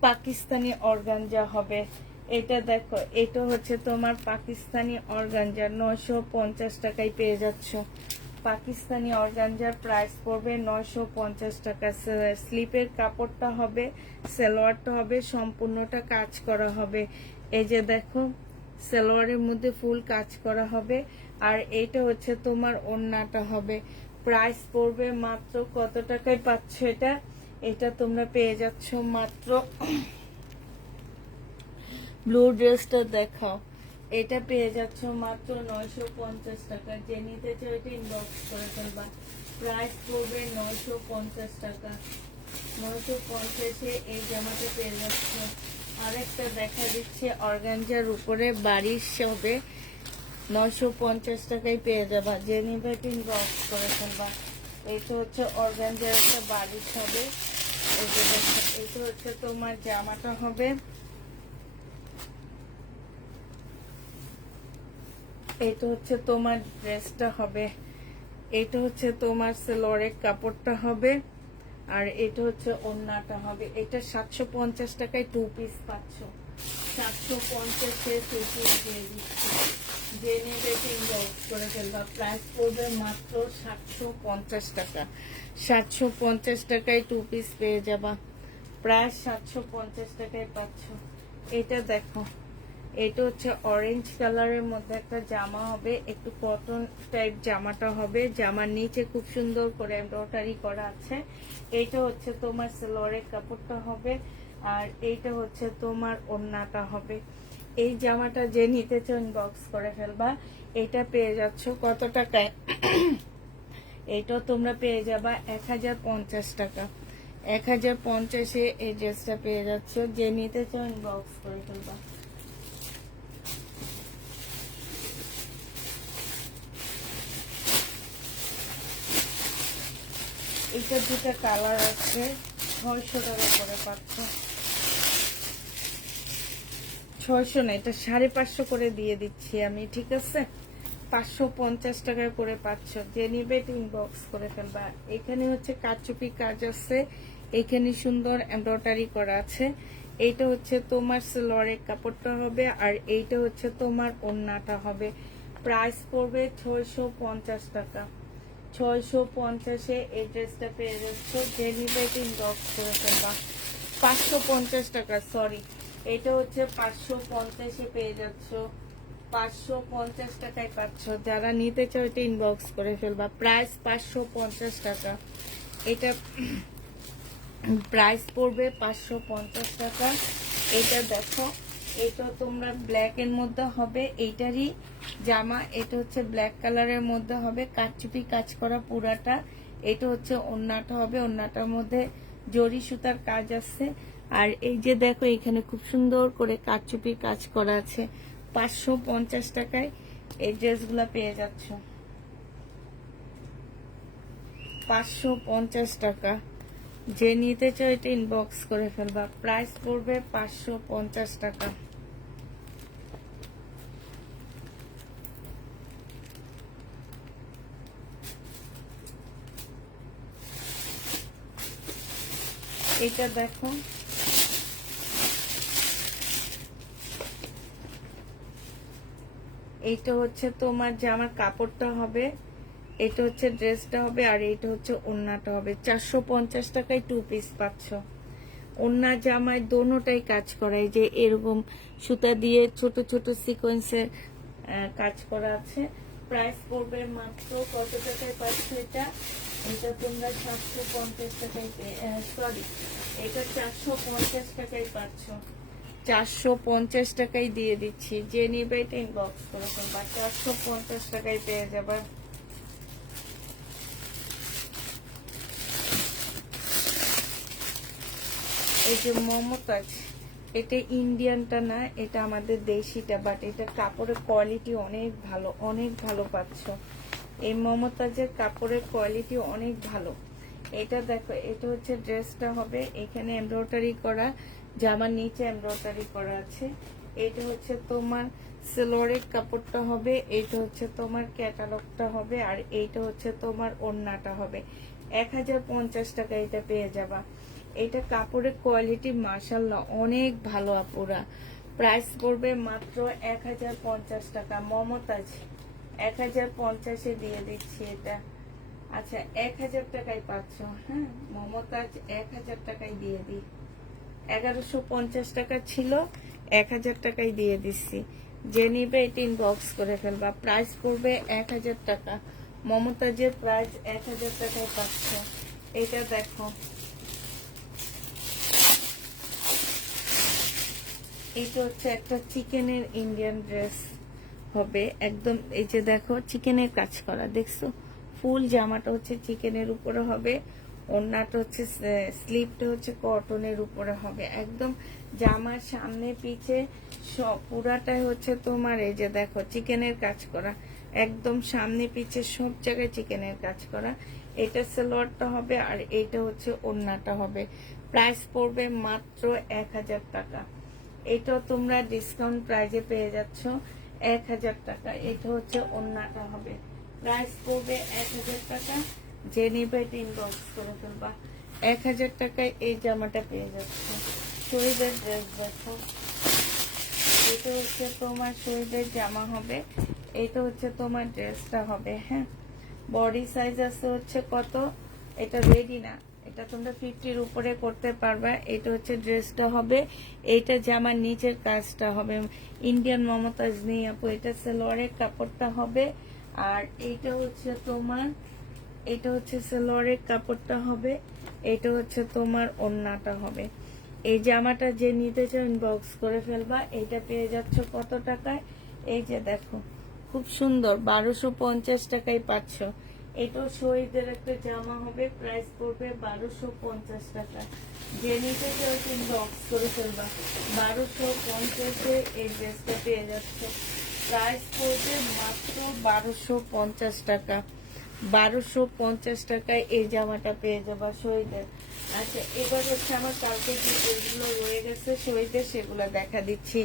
পাকিস্তানি অর্গানজা হবে। এটা দেখো, এটা হচ্ছে তোমার পাকিস্তানি অর্গানজা, 950 টাকায় পেয়ে যাচ্ছ। পাকিস্তানি অর্গানজার প্রাইস পড়বে 950 টাকা। স্লিপের কাপড়টা হবে, সালোয়ারটা হবে, সম্পূর্ণটা কাজ করা হবে। এই যে দেখো, সালোয়ারের মধ্যে ফুল কাজ করা হবে, আর এইটা হচ্ছে তোমার ওড়নাটা হবে। প্রাইস পড়বে মাত্র কত টাকায় পাচ্ছ এটা? এটা তোমরা পেয়ে যাচ্ছ মাত্র, ব্লু ড্রেসটা দেখাও, এটা পেয়ে যাচ্ছ মাত্র 950 টাকা। যে নিতে চাও এটা ইনবক্স করে ফেলবা। প্রাইস পড়বে 950 টাকা। 950-এ এই জামাটা পেয়ে যাচ্ছ। আরেকটা দেখা দিচ্ছে অর্গানজার উপরে বারিশ হবে, 950 টাকায় পেয়ে যাবা। যে নিবে ইনবক্স করে ফেলবা। এইটা হচ্ছে অর্গানজার একটা বারিশ হবে। এই যে দেখো, এইটা হচ্ছে তোমার জামাটা হবে, এটা হচ্ছে তোমার ড্রেসটা হবে, এটা হচ্ছে তোমার সেলরের কাপড়টা হবে, আর এটা হচ্ছে ওড়নাটা হবে। এটা 750 টাকায় 2 পিস পাচ্ছ। 750-এ 2 পিস দিয়ে দিচ্ছি। যে নেবে ইনবক্স করে ফেলবা। প্রাইস পড়বে মাত্র 750 টাকা। 750 টাকায় 2 পিস পেয়ে যাবা। প্রায় 750 টাকায় পাচ্ছ। এটা দেখো, এটা হচ্ছে অরেঞ্জ কালারের মধ্যে একটা জামা হবে, একটু কটন টাইপ জামাটা হবে। জামার নিচে খুব সুন্দর করে এমব্রয়ডারি করা আছে। এইটা হচ্ছে তোমার সেলরের কাপড়টা হবে, আর এইটা হচ্ছে তোমার ওড়নাটা হবে। এই জামাটা যে নিতে চাও ইনবক্স করে ফেলবা। এটা পেয়ে যাচ্ছ কত টাকায়? এইটা তোমরা পেয়ে যাবা 1050 টাকা। 1050-এ এই ড্রেসটা পেয়ে যাচ্ছ। যে নিতে চাও ইনবক্স করে ফেলবা। এটা দুটা কালার আছে, 600 টাকা করে পাচ্ছ। 600 না, এটা 550 করে দিয়ে দিচ্ছি আমি, ঠিক আছে? 550 টাকা করে পাচ্ছ, যে নিবে ইনবক্স করে ফেলবা। এখানে হচ্ছে কারচুপি কাজ আছে, এখানে সুন্দর এমব্রয়ডারি করা আছে। এইটা হচ্ছে তোমার সেলরের কাপড়টা হবে, আর এইটা হচ্ছে তোমার ওড়নাটা হবে। প্রাইস পড়বে 650 টাকা। 650-এ এই ড্রেসটা পেয়ে যাচ্ছ, যে নিবে ইনবক্স করে ফেলবা। 550 টাকা, সরি, এটা হচ্ছে 550-এ পেয়ে যাচ্ছ। 550 টাকায় পাচ্ছ, যারা নিতে চাও এটা ইনবক্স করে ফেলবা। প্রাইস 550 টাকা। এটা প্রাইস পড়বে 550 টাকা। এটা দেখো, এটা তোমরা ব্ল্যাক এর মধ্যে হবে, এইটারই জামা। এটা হচ্ছে ব্ল্যাক কালারের মধ্যে হবে, কারচুপি কাজ করা পুরাটা। এটা হচ্ছে ওড়নাটা হবে, ওড়নাটার মধ্যে জরি সুতার কাজ আছে। আর এই যে দেখো, এখানে খুব সুন্দর করে কারচুপি কাজ করা আছে। 550 টাকায় এই ড্রেসগুলো পেয়ে যাচ্ছ। 550 টাকা, যে নিতে চাও এটা ইনবক্স করে ফেলবা। প্রাইস পড়বে 550 টাকা। এটা দেখো, এইটা হচ্ছে তোমার জামার কাপড়টা হবে, এটা হচ্ছে ড্রেসটা হবে, আর এইটা হচ্ছে ওড়নাটা হবে। 450 টাকায় 2 পিস পাচ্ছ। ওড়না জামায় দোনোটাই কাজ করা, এই যে এরকম সুতা দিয়ে ছোট ছোট সিকোয়েন্সের কাজ করা আছে। প্রাইস পড়বে মাত্র কত টাকায় পাচ্ছ এটা? এটা তোমরা 750 টাকায়, সরি, এটা 450 টাকায় পাচ্ছ। 450 টাকায় দিয়ে দিচ্ছি, যে নিবে এটা ইনবক্স করে ফেলবা। 450 টাকায় পেয়ে যাবে। এই যে মমতাজ, এটা ইন্ডিয়ানটা না, এটা আমাদের দেশিটা, বাট এটা কাপড়ের কোয়ালিটি অনেক ভালো, অনেক ভালো পাচ্ছ। এই মমতাজের কাপড়ের কোয়ালিটি অনেক ভালো। এটা দেখো, এটা হচ্ছে ড্রেসটা হবে, এখানে এমব্রয়ডারি করা, জামার নিচে এমব্রয়ডারি করা আছে। এটা হচ্ছে তোমার সেলোয়ারের কাপড়টা হবে, এইটা হচ্ছে তোমার ক্যাটালগটা হবে, আর এইটা হচ্ছে তোমার ওড়নাটা হবে। 1050 টাকা এটা পেয়ে যাবা। এটা কাপড়ের কোয়ালিটি মাশাআল্লাহ অনেক ভালো আপুরা। প্রাইস পড়বে মাত্র 1050 টাকা। মমতাজ 1050-এ দিয়ে দিচ্ছি এটা। আচ্ছা, 1000 টাকায় পাচ্ছ। হ্যাঁ, মমতাজ 1000 টাকায় দিয়ে দিই। 1150 টাকা ছিল, 1000 টাকায় দিয়ে দিচ্ছি। যে নিবে এটা ইনবক্স করে ফেলবা। প্রাইস পড়বে 1000 টাকা। মমতাজের প্রাইস 1000 টাকায় পাচ্ছ। এটা দেখো, এটা হচ্ছে একটা চিকেনের ইন্ডিয়ান ড্রেস হবে একদম। এই যে দেখো, চিকেনের কাজ করা, দেখছো? ফুল জামাটা হচ্ছে চিকেনের উপরে হবে, ওড়নাটা হচ্ছে, স্লিপটা হচ্ছে কটনের উপরে হবে। একদম জামার সামনে পিছে সব পুরাটাই হচ্ছে তোমার, এই যে দেখো, চিকেনের কাজ করা, একদম সামনে পিছে সব জায়গায় চিকেনের কাজ করা। এটা সালোয়ারটা হবে, আর এইটা হচ্ছে ওড়নাটা হবে। প্রাইস পড়বে মাত্র 1000 টাকা। এটা তোমরা ডিসকাউন্ট প্রাইজে পেয়ে যাচ্ছ 1000 টাকা। এটা হচ্ছে ওড়নাটা হবে, প্রাইস পড়বে 1000 টাকা। যে নিবে এটা ইনবক্স করে ফেলবা। 1000 টাকায় এই জামাটা পেয়ে যাচ্ছ। শরীরের ড্রেস দেখো, এটা হচ্ছে তোমার শরীরের জামা হবে, এটা হচ্ছে তোমার ড্রেসটা হবে। হ্যাঁ, বডি সাইজ আছে হচ্ছে কত, এটা রেডি না, এটা তোমরা 50-র উপরে করতে পারবে। এটা হচ্ছে ড্রেসটা হবে, এইটা জামার নিচের কাজটা হবে ইন্ডিয়ান মমতাজ নেই আপু। এটা সালোয়ারের কাপড়টা হবে, আর এইটা হচ্ছে তোমার, এটা হচ্ছে সালোয়ারের কাপড়টা হবে, এটা হচ্ছে তোমার ওড়নাটা হবে। এই জামাটা যে নিতে চাও ইনবক্স করে ফেলবা। এটা পেয়ে যাচ্ছ কত টাকায়? এই যে দেখো, খুব সুন্দর, 1250 টাকায় পাচ্ছ। এটাও শহীদের একটা জামা হবে, প্রাইস পড়বে 1250 টাকা। যে নিতে চাও ইনবক্স করে ফেলবা। 1250-এ এই ড্রেসটা পেয়ে যাচ্ছ। প্রাইস পড়বে মাত্র 1250 টাকা। 1250 টাকায় এই জামাটা পেয়ে যাবা শহীদের। আচ্ছা, এবার হচ্ছে আমার কালকে যে ড্রেসগুলো রয়ে গেছে শহীদের, সেগুলো দেখা দিচ্ছি।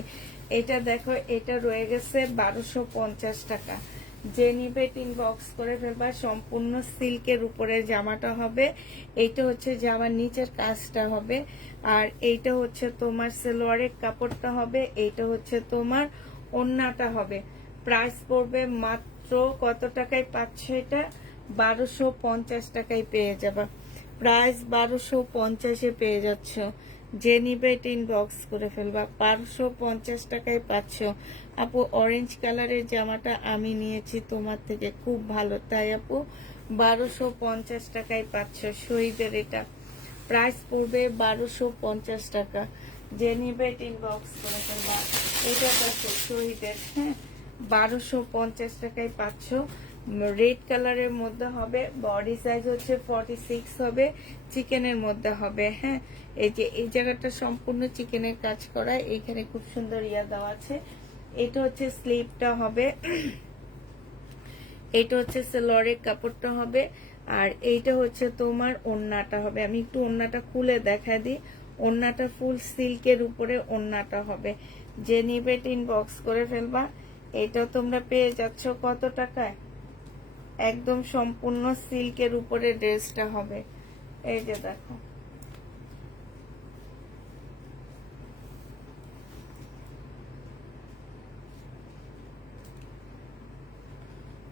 এটা দেখো, এটা রয়ে গেছে 1250 টাকা। যে নিবে ইনবক্স করে ফেলবা। সম্পূর্ণ সিল্কের উপরে জামাটা হবে। এইটা হচ্ছে জামার নিচের কাজটা হবে, আর এইটা হচ্ছে তোমার সালোয়ারের কাপড়টা হবে, এইটা হচ্ছে তোমার ওড়নাটা হবে। প্রাইস পড়বে মাত্র কত টাকায় পাচ্ছ এটা? 1250 টাকায় পেয়ে যাবা। প্রাইস 1250-এ পেয়ে যাচ্ছ। যে নিবে এটা ইনবক্স করে ফেলবা। 1250 টাকায় পাচ্ছ। আপু অরেঞ্জ কালারের জামাটা আমি নিয়েছি তোমার থেকে, খুব ভালো, তাই আপু 1250 টাকায় পাচ্ছ। শহীদের এটা প্রাইস পড়বে 1250 টাকা। যে নিবে এটা ইনবক্স করে ফেলবা। এটা দেখো শহীদের, হ্যাঁ 1250 টাকায় পাচ্ছ। রেড কালারের মধ্যে হবে, বডি সাইজ হচ্ছে 46 হবে, চিকেনের মধ্যে হবে। হ্যাঁ এই যে এই জায়গাটা সম্পূর্ণ চিকেনের কাজ করা, এইখানে খুব সুন্দর ইয়া দেওয়া আছে। এটা হচ্ছে স্লিভটা হবে, এটা হচ্ছে সালোয়ারের কাপড়টা হবে, আর এইটা হচ্ছে তোমার ওড়নাটা হবে। আমি একটু ওড়নাটা খুলে দেখা দিই। ওড়নাটা ফুল সিল্কের উপরে ওড়নাটা হবে। যে নিবে ইনবক্স করে ফেলবা। এটা তোমরা পেয়ে যাচ্ছ কত টাকায়? একদম সম্পূর্ণ সিল্কের উপরে ড্রেসটা হবে। এই যে দেখো,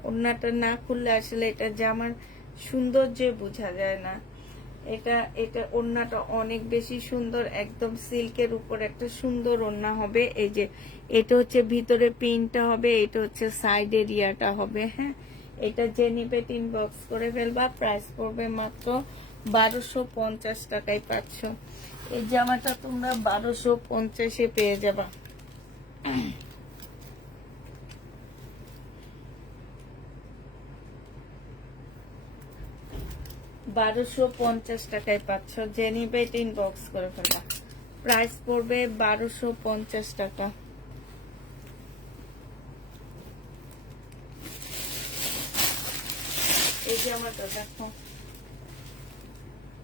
ওড়নাটা না খুললে আসলে এটা জামার সৌন্দর্য বোঝা যায় না। এটা এটা ওড়নাটা অনেক বেশি সুন্দর, একদম সিল্কের উপর একটা সুন্দর ওড়না হবে। এই যে এটা হচ্ছে ভিতরে পিনটা হবে, এটা হচ্ছে সাইড এরিয়াটা হবে। হ্যাঁ এটা যে নিবে ইনবক্স করে ফেলবা। প্রাইস পড়বে মাত্র 1250 টাকায় পাচ্ছ। এই জামাটা তোমরা 1250-এ পেয়ে যাবা। 1250 টাকায় পাচ্ছ। যে নিবে ইনবক্স করে ফেলবা। প্রাইস পড়বে 1250 টাকা। এই জামাটা দেখো,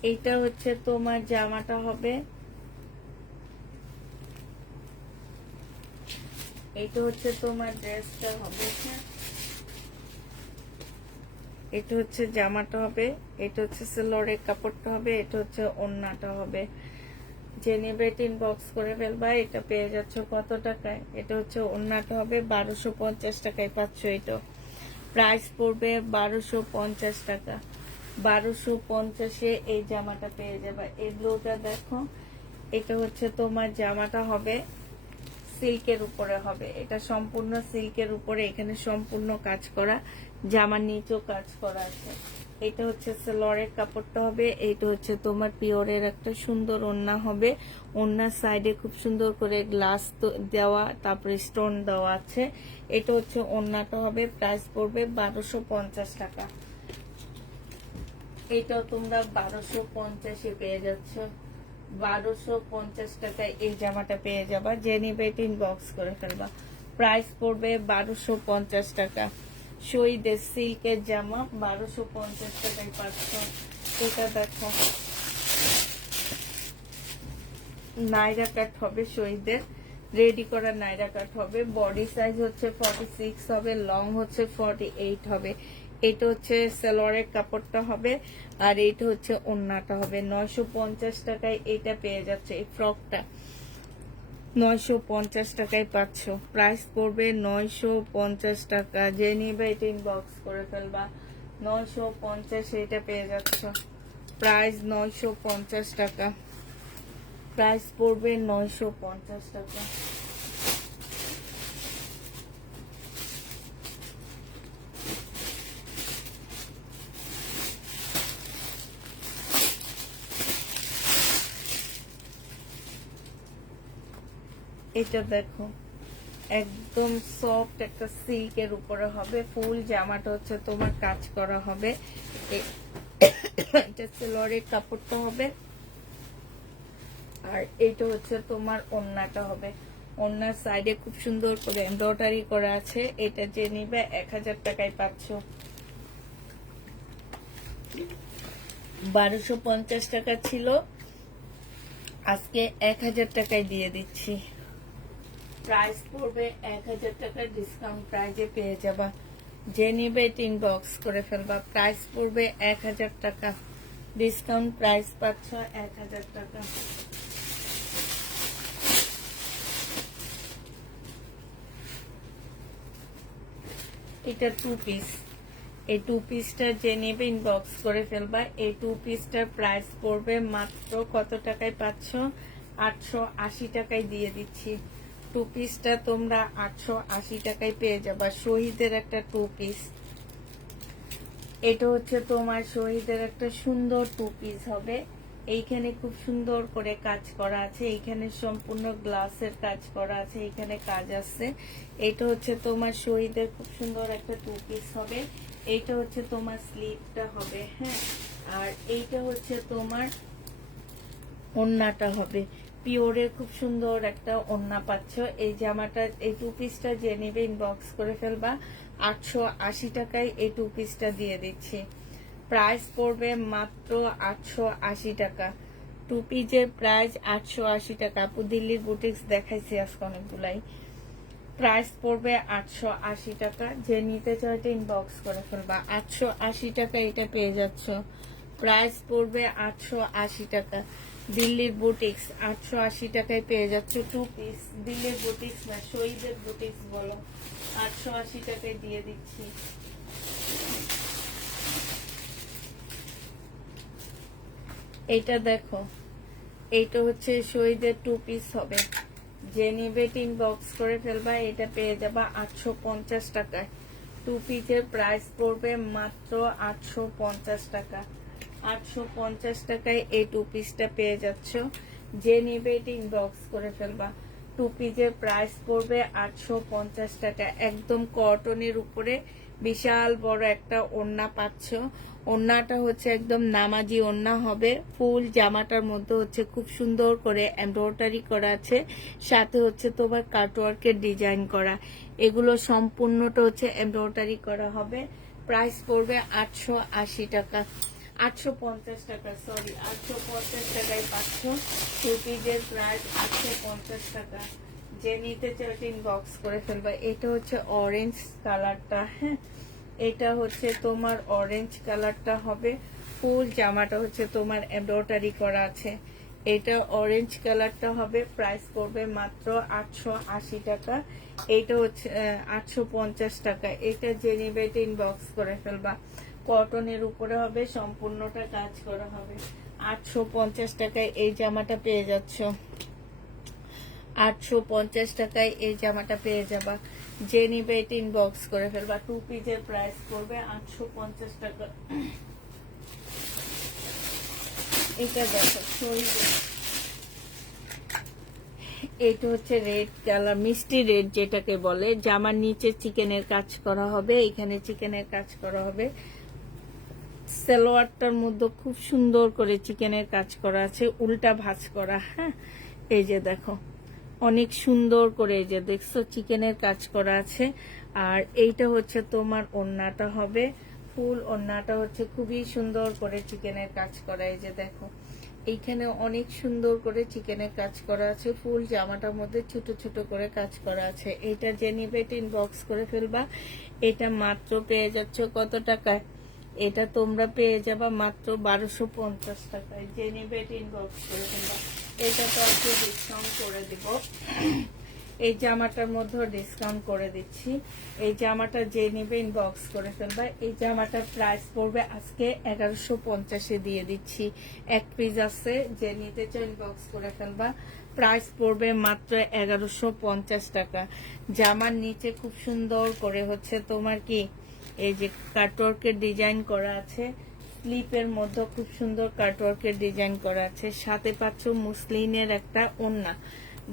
এইটা হচ্ছে তোমার জামাটা হবে, এইটা হচ্ছে তোমার ড্রেসটা হবে। হ্যাঁ এটা হচ্ছে জামাটা হবে, এটা হচ্ছে সালোয়ারের কাপড়টা হবে, এটা হচ্ছে ওড়নাটা হবে। যে নেবে ইনবক্স করে ফেলবা। এটা পেয়ে যাচ্ছ কত টাকায়? এটা হচ্ছে ওড়নাটা হবে, 1250 টাকায় পাচ্ছ। এটা প্রাইস পড়বে 1250 টাকা। 1250-এ এই জামাটা পেয়ে যাবে। এই ব্লুটা দেখো, এটা হচ্ছে তোমার জামাটা হবে, সিল্কের উপরে হবে। এটা সম্পূর্ণ সিল্কের উপরে, এখানে সম্পূর্ণ কাজ করা, জামার নিচেও কাজ করা আছে। এটা হচ্ছে সালোয়ারের কাপড়টা হবে, এইটা হচ্ছে তোমার পিওরের একটা সুন্দর ওড়না হবে। ওড়নার সাইডে খুব সুন্দর করে গ্লাস দেওয়া, তারপরে স্টোন দেওয়া আছে। এটা হচ্ছে ওড়নাটা হবে। প্রাইস পড়বে 1250 টাকা। এইটাও তোমরা 1250-এ পেয়ে যাচ্ছ। 1250 টাকায় এই জামাটা পেয়ে যাবা। যে নিবে ইনবক্স করে ফেলবা। প্রাইস পড়বে 1250 টাকা। শহীদের সিল্কের জামা 1250 টাকায় পাচ্ছ। এটা দেখো, নাইরা কাট হবে, শহীদের রেডি করা নাইরা কাট হবে। বডি সাইজ হচ্ছে 46 হবে, লং হচ্ছে 48 হবে। এটা হচ্ছে সালোয়ারের কাপড়টা হবে, আর এইটা হচ্ছে ওড়নাটা হবে। 950 টাকায় এটা পেয়ে যাচ্ছে। এই ফ্রকটা 950 টাকায় পাচ্ছ। প্রাইস পড়বে 950 টাকা। যে নিবে এটা ইনবক্স করে ফেলবা। 950 এটা পেয়ে যাচ্ছ। প্রাইস 950 টাকা। প্রাইস পড়বে 950 টাকা। এটা দেখো, একদম সফট একটা সিল্কের উপরে হবে। ফুল জামাটা হচ্ছে তোমার কাজ করা হবে। এটা সালোয়ারের কাপড়টা হবে, আর এইটা হচ্ছে তোমার ওড়নাটা হবে। ওড়নার সাইডে খুব সুন্দর করে এমব্রয়ডারি করা আছে। এটা যে নিবে 1000 টাকায় পাচ্ছ। 1250 টাকা ছিল, আজকে 1000 টাকায় দিয়ে দিচ্ছি। প্রাইস পড়বে 1000 টাকা, ডিসকাউন্ট প্রাইজে পেয়ে যাবা। যে নিবে ইনবক্স করে ফেলবা। প্রাইস পড়বে 1000 টাকা, ডিসকাউন্ট প্রাইস পাচ্ছ 1000 টাকা। এটা 2 পিস, এই 2 পিসটা যে নেবে ইনবক্স করে ফেলবা। এই 2 পিসটার প্রাইস পড়বে মাত্র কত টাকায় পাচ্ছ? 880 টাকায় দিয়ে দিচ্ছি। 2 পিসটা তোমরা 880 টাকায় পেয়ে যাবা। শহীদের একটা 2 পিস, এটা হচ্ছে তোমার শহীদের একটা সুন্দর 2 পিস হবে। এইখানে খুব সুন্দর করে কাজ করা আছে, এইখানে সম্পূর্ণ গ্লাসের কাজ করা আছে, এইখানে কাজ আছে। এটা হচ্ছে তোমার শহীদের খুব সুন্দর একটা 2 পিস হবে। এইটা হচ্ছে তোমার স্লিভটা হবে, হ্যাঁ। আর এইটা হচ্ছে তোমার ওড়নাটা হবে। পিওরের খুব সুন্দর একটা ওড়না পাচ্ছ। এই জামাটা, এই 2 পিসটা যে নেবে ইনবক্স করে ফেলবা। 880 টাকায় এই 2 পিসটা দিয়ে দিচ্ছি। প্রাইস পড়বে মাত্র 880 টাকা। 2 পিসের প্রাইস 880 টাকা। আপু দিল্লির বুটিক্স দেখাইছি আজকে অনেকগুলাই। প্রাইস পড়বে 880 টাকা। যে নিতে চাও এটা ইনবক্স করে ফেলবা। 880 টাকা এটা পেয়ে যাচ্ছ। প্রাইস পড়বে 880 টাকা। দিল্লির বুটিক্স 880 টাকায় পেয়ে যাচ্ছ 2 পিস। দিল্লির বুটিক্স না, শহীদের বুটিক্স বলো। 880 টাকায় দিয়ে দিচ্ছি। এইটা দেখো, এইটা হচ্ছে শহীদের 2 পিস হবে। যে নিবে ইনবক্স করে ফেলবা। এটা পেয়ে যাবা 850 টাকায়। 2 পিসের প্রাইস পড়বে মাত্র 850 টাকা। 850 টাকায় এই 2 পিসটা পেয়ে যাচ্ছ। যে নিবে ইনবক্স করে ফেলবা। 2 পিসের প্রাইস পড়বে 850 টাকা। একদম কটনের উপরে বিশাল বড় একটা ওড়না পাচ্ছ। ওড়নাটা হচ্ছে একদম নামাজি ওড়না হবে। ফুল জামাটার মধ্যে হচ্ছে খুব সুন্দর করে এমব্রয়ডারি করা আছে, সাথে হচ্ছে তোমার কাটওয়ার্কের ডিজাইন করা। এগুলো সম্পূর্ণটা হচ্ছে এমব্রয়ডারি করা হবে। প্রাইস পড়বে 880 টাকা, 850 টাকা, সরি 850 টাকায় পাচ্ছ। 2 পিসের প্রাইস 850 টাকা। যে নিতে চাও ইনবক্স করে ফেলবা। এটা হচ্ছে অরেঞ্জ কালারটা, হ্যাঁ। এটা হচ্ছে তোমার অরেঞ্জ কালারটা হবে। ফুল জামাটা হচ্ছে তোমার এমব্রয়ডারি করা আছে। এটা অরেঞ্জ কালারটা হবে। প্রাইস পড়বে মাত্র 880 টাকা। এইটা হচ্ছে 850 টাকা। এটা যে নিবে এটা ইনবক্স করে ফেলবা। কটনের উপরে হবে, সম্পূর্ণটা কাজ করা হবে। 850 টাকায় এই জামাটা পেয়ে যাচ্ছ। 850 টাকায় এই জামাটা পেয়ে যাবা। যে নিবে এটা ইনবক্স করে ফেলবা। 2 পিসের প্রাইস পড়বে 850 টাকা। এটা দেখো শহীদের, এটা হচ্ছে রেড কালার, মিষ্টি রেড যেটাকে বলে। জামার নিচে চিকেনের কাজ করা হবে, এখানে চিকেনের কাজ করা হবে। সালোয়ারটার মধ্যে খুব সুন্দর করে চিকেনের কাজ করা আছে, উল্টা ভাঁজ করা, হ্যাঁ। এই যে দেখো অনেক সুন্দর করে, এই যে দেখছো চিকেনের কাজ করা আছে। আর এইটা হচ্ছে তোমার ওড়নাটা হবে। ফুল ওড়নাটা হচ্ছে খুবই সুন্দর করে চিকেনের কাজ করা। এই যে দেখো এইখানে অনেক সুন্দর করে চিকেনের কাজ করা আছে। ফুল জামাটার মধ্যে ছোট ছোট করে কাজ করা আছে। এটা যে নিবে ইনবক্স করে ফেলবা। এটা মাত্র পেয়ে যাচ্ছ কত টাকায়? এটা তোমরা পেয়ে যাবা মাত্র 1250 টাকায়। যে নিবে ইনবক্স করে ফেলবা। এটা তো আজকে ডিসকাউন্ট করে দিব, এই জামাটার মধ্যেও ডিসকাউন্ট করে দিচ্ছি। এই জামাটা যে নিবে ইনবক্স করে ফেলবা। এই জামাটার প্রাইস পড়বে আজকে 1150-এ দিয়ে দিচ্ছি। 1 পিস আছে, যে নিতে চাও ইনবক্স করে ফেলবা। প্রাইস পড়বে মাত্র 1150 টাকা। জামার নিচে খুব সুন্দর করে হচ্ছে তোমার কি এই যে কাটওয়ার্কের ডিজাইন করা আছে। স্লিপের মধ্যে খুব সুন্দর কাটওয়ার্কের ডিজাইন করা আছে, সাথে পাচ্ছ মুসলিনের একটা ওড়না।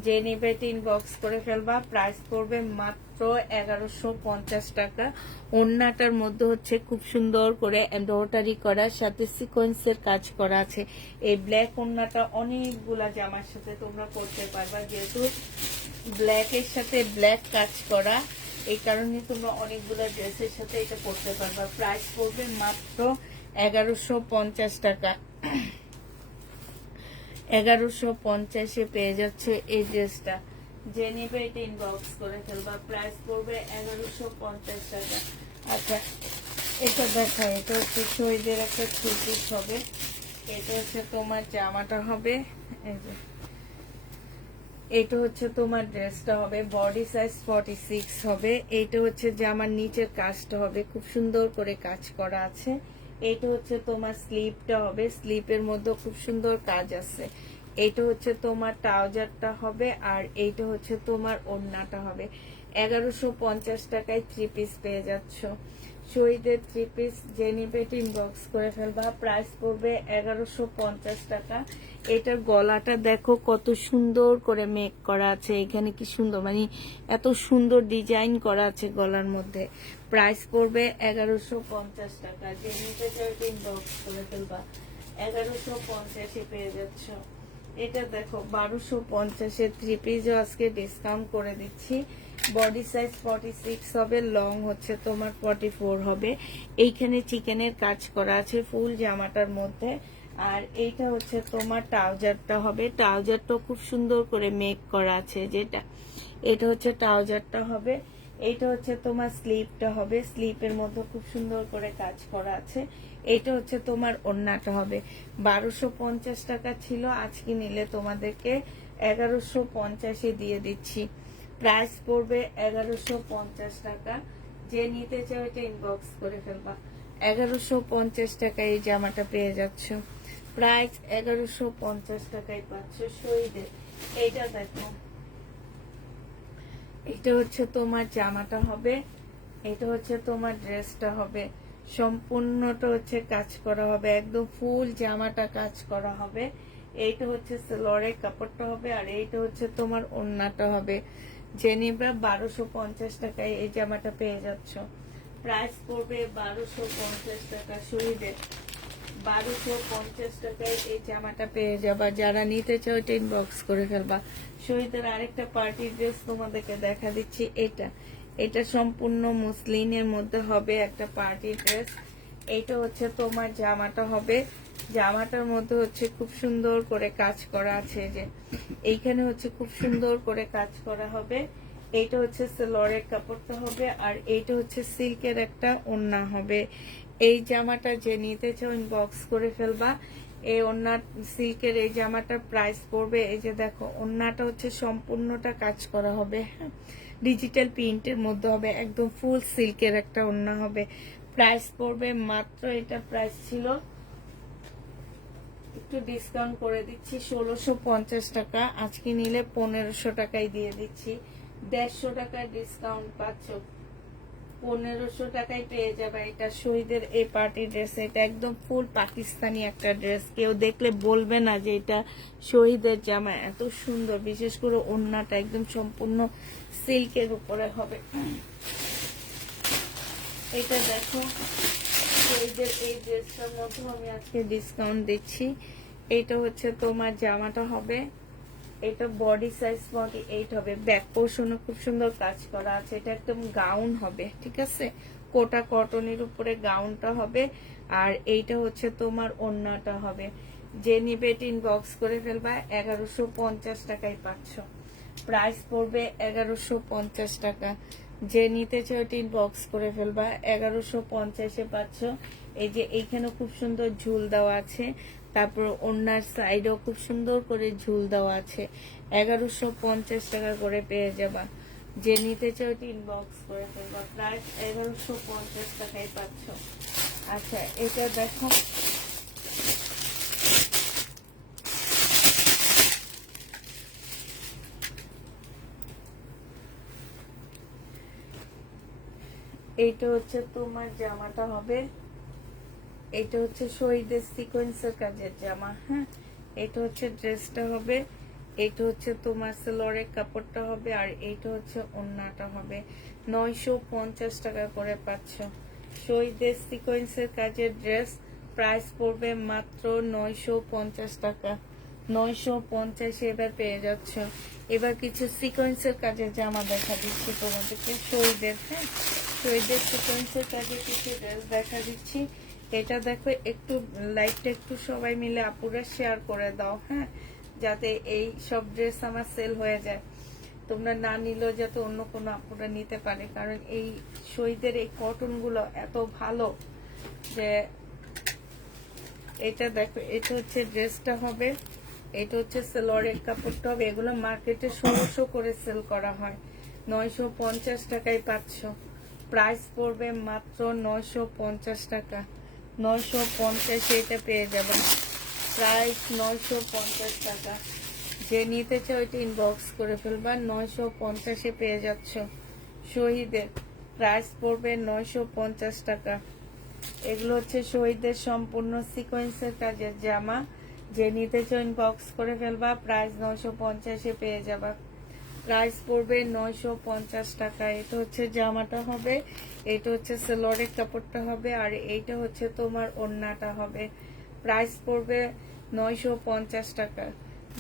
যে নিবে ইনবক্স করে ফেলবা। প্রাইস পড়বে মাত্র 1150 টাকা। ওড়নাটার মধ্যে হচ্ছে খুব সুন্দর করে এমব্রয়ডারি করা, সাথে সিকোয়েন্সের কাজ করা আছে। এই ব্ল্যাক ওড়নাটা অনেকগুলা জামার সাথে তোমরা করতে পারবা, যেহেতু ব্ল্যাকের সাথে ব্ল্যাক কাজ করা, এই কারণে তোমরা অনেকগুলা ড্রেসের সাথে এটা করতে পারবা। প্রাইস পড়বে মাত্র 1150 টাকা। 1150-এ পেয়ে যাচ্ছে এই ড্রেসটা। যে নিবে এটা ইনবক্স করে ফেলবা। প্রাইস পড়বে 1150 টাকা। আচ্ছা, এটা দেখা, এটা হচ্ছে শহীদের একটা থ্রি পিস হবে। এটা হচ্ছে তোমার জামাটা হবে, এই যে এটা হচ্ছে তোমার ড্রেসটা হবে, বডি সাইজ 46 হবে। এইটা হচ্ছে জামার নিচের কাজটা হবে, খুব সুন্দর করে কাজ করা আছে। এইটা হচ্ছে তোমার স্লিপটা হবে, স্লিপের মধ্যে খুব সুন্দর কাজ আছে। এইটা হচ্ছে তোমার ট্রাউজারটা হবে, আর এইটা হচ্ছে তোমার ওড়নাটা হবে। 1150 টাকায় থ্রি পিস পেয়ে যাচ্ছ। শহীদের থ্রি পিস যে নিবে ইনবক্স করে ফেলবা, প্রাইস পড়বে 1150 টাকা। এটার গলাটা দেখো কত সুন্দর করে মেক করা আছে, এখানে কি সুন্দর, মানে এত সুন্দর ডিজাইন করা আছে গলার মধ্যে। প্রাইস পড়বে 1150 টাকা। যে নিতে চাই ইনবক্স করে ফেলবা, 1150 পেয়ে যাচ্ছ। এটা দেখো 1250 থ্রি পিসও আজকে ডিসকাউন্ট করে দিচ্ছি। বডি সাইজ 46 হবে, লং হচ্ছে তোমার 44 হবে। এইখানে চিকেনের কাজ করা আছে ফুল জামাটার মধ্যে। আর এইটা হচ্ছে তোমার ট্রাউজারটা হবে, ট্রাউজারটা খুব সুন্দর করে মেক করা আছে যেটা। এটা হচ্ছে ট্রাউজারটা হবে। এইটা হচ্ছে তোমার স্লিপটা হবে, স্লিপের মধ্যে খুব সুন্দর করে কাজ করা আছে। এইটা হচ্ছে তোমার ওড়নাটা হবে। 1250 টাকা ছিল, আজকে নিলে তোমাদেরকে 1150 দিয়ে দিচ্ছি। প্রাইস পড়বে 1150 টাকা। যে নিতে চাও এটা ইনবক্স করে ফেলবা। 1150 টাকায় এই জামাটা পেয়ে যাচ্ছ। প্রাইস 1150 টাকায় পাচ্ছ শহীদের। এইটা দেখো, এটা হচ্ছে তোমার জামাটা হবে, এটা হচ্ছে তোমার ড্রেসটা হবে। সম্পূর্ণটা হচ্ছে কাজ করা হবে, একদম ফুল জামাটা কাজ করা হবে। এইটা হচ্ছে সেলরের কাপড়টা হবে, আর এইটা হচ্ছে তোমার ওড়নাটা হবে। যে নিবে 1250 টাকায় এই জামাটা পেয়ে যাচ্ছ। প্রাইস পড়বে 1250 টাকা শহীদের। 1250 টাকায় এই জামাটা পেয়ে যাবা। যারা নিতে চাও এটা ইনবক্স করে ফেলবা। শহীদের আরেকটা পার্টি ড্রেস তোমাদেরকে দেখা দিচ্ছি। এটা সম্পূর্ণ মুসলিনের মধ্যে হবে একটা পার্টি ড্রেস। এইটা হচ্ছে তোমার জামাটা হবে, জামাটার মধ্যে হচ্ছে খুব সুন্দর করে কাজ করা আছে, যে এইখানে হচ্ছে খুব সুন্দর করে কাজ করা হবে। এইটা হচ্ছে সেলরের কাপড়টা হবে, আর এইটা হচ্ছে সিল্কের একটা ওড়না হবে। এই জামাটা যে নিতে চাও ইনবক্স করে ফেলবা। এই ওড়না সিল্কের এই জামাটার প্রাইস পড়বে, এই যে দেখো ওড়নাটা হচ্ছে সম্পূর্ণটা কাজ করা হবে, হ্যাঁ ডিজিটাল প্রিন্টের মধ্যে হবে, একদম ফুল সিল্কের একটা ওড়না হবে। প্রাইস পড়বে মাত্র, এটা প্রাইস ছিল, একটু ডিসকাউন্ট করে দিচ্ছি 1650 টাকা। আজকে নিলে 1500 টাকায় দিয়ে দিচ্ছি। 150 টাকায় ডিসকাউন্ট পাচ্ছ, 1500 টাকায় পেয়ে যাবে এটা শহীদের এই পার্টি ড্রেস। এটা একদম ফুল পাকিস্তানি একটা ড্রেস, কেউ দেখলে বলবে না যে এটা শহীদের জামা, এত সুন্দর। বিশেষ করে ওড়নাটা একদম সম্পূর্ণ সিল্কের উপরে হবে। এটা দেখো শহীদের এই ড্রেসটার মধ্যে আমি আজকে ডিসকাউন্ট দিচ্ছি। এটা হচ্ছে তোমার জামাটা হবে, এটা বডি সাইজ 48 হবে। ব্যাক পোর্শনে খুব সুন্দর কাজ করা আছে, এটা একদম গাউন হবে, ঠিক আছে, কোটা কটনের উপরে গাউনটা হবে। আর এইটা হচ্ছে তোমার ওড়নাটা হবে। যে নিবে ইনবক্স করে ফেলবা, 1150 টাকায় পাচ্ছ। প্রাইস পড়বে 1150 টাকা। যে নিতে চাও ইনবক্স করে ফেলবা, 1150 পাচ্ছ। এই যে এইখানে খুব সুন্দর ঝুল দেওয়া আছে, তারপর ওড়নার সাইডেও খুব সুন্দর করে ঝুল দেওয়া আছে। 1150 টাকা করে পেয়ে যাবা। যে নিতে চাও ইনবক্স করে ফেলবা, প্রাইস 1150 টাকায় পাচ্ছ। আচ্ছা, এটা দেখো, এইটা হচ্ছে তোমার জামাটা হবে, এটা হচ্ছে শহীদের সিকোয়েন্সের কাজের জামা, হ্যাঁ এটা হচ্ছে ড্রেসটা হবে। এটা হচ্ছে তোমার সেলরের কাপড়টা হবে, আর এইটা হচ্ছে ওড়নাটা হবে। 950 টাকা করে পাচ্ছ শহীদের সিকোয়েন্সের কাজের ড্রেস। প্রাইস পড়বে মাত্র 950 টাকা। 950 এবার পেয়ে যাচ্ছ। এবার কিছু সিকোয়েন্সের কাজের জামা দেখা দিচ্ছি তোমাদেরকে শহীদের, হ্যাঁ শহীদের সিকোয়েন্সের কাজে কিছু ড্রেস দেখা দিচ্ছি। এটা দেখো, একটু লাইটটা একটু সবাই মিলে আপুরা শেয়ার করে দাও, হ্যাঁ যাতে এই সব ড্রেস আমার সেল হয়ে যায়। তোমরা না নিলেও যাতে অন্য কোনো আপুরা নিতে পারে, কারণ এই শহীদের এই কটনগুলো এত ভালো যে এটা দেখো, এটা হচ্ছে ড্রেসটা হবে, এটা হচ্ছে সেলোয়ারের কাপড়টা হবে। এগুলো মার্কেটে 1600 করে সেল করা হয়, 950 টাকায় পাচ্ছ। প্রাইস পড়বে মাত্র 950 টাকা, 950 এটা পেয়ে যাবেন। প্রাইস 950 টাকা। যে নিতে চাও এটা ইনবক্স করে ফেলবা, 950 পেয়ে যাচ্ছ। শহীদের প্রাইস পড়বে 950 টাকা। এগুলো হচ্ছে শহীদের সম্পূর্ণ সিকোয়েন্সের কাজের জামা, যে নিতে চাও ইনবক্স করে ফেলবা, প্রাইস 950 পেয়ে যাবা। প্রাইস পড়বে 950 টাকা। এটা হচ্ছে জামাটা হবে, এটা হচ্ছে সেলোয়ারের কাপড়টা হবে, আর এইটা হচ্ছে তোমার ওড়নাটা হবে। প্রাইস পড়বে 950 টাকা।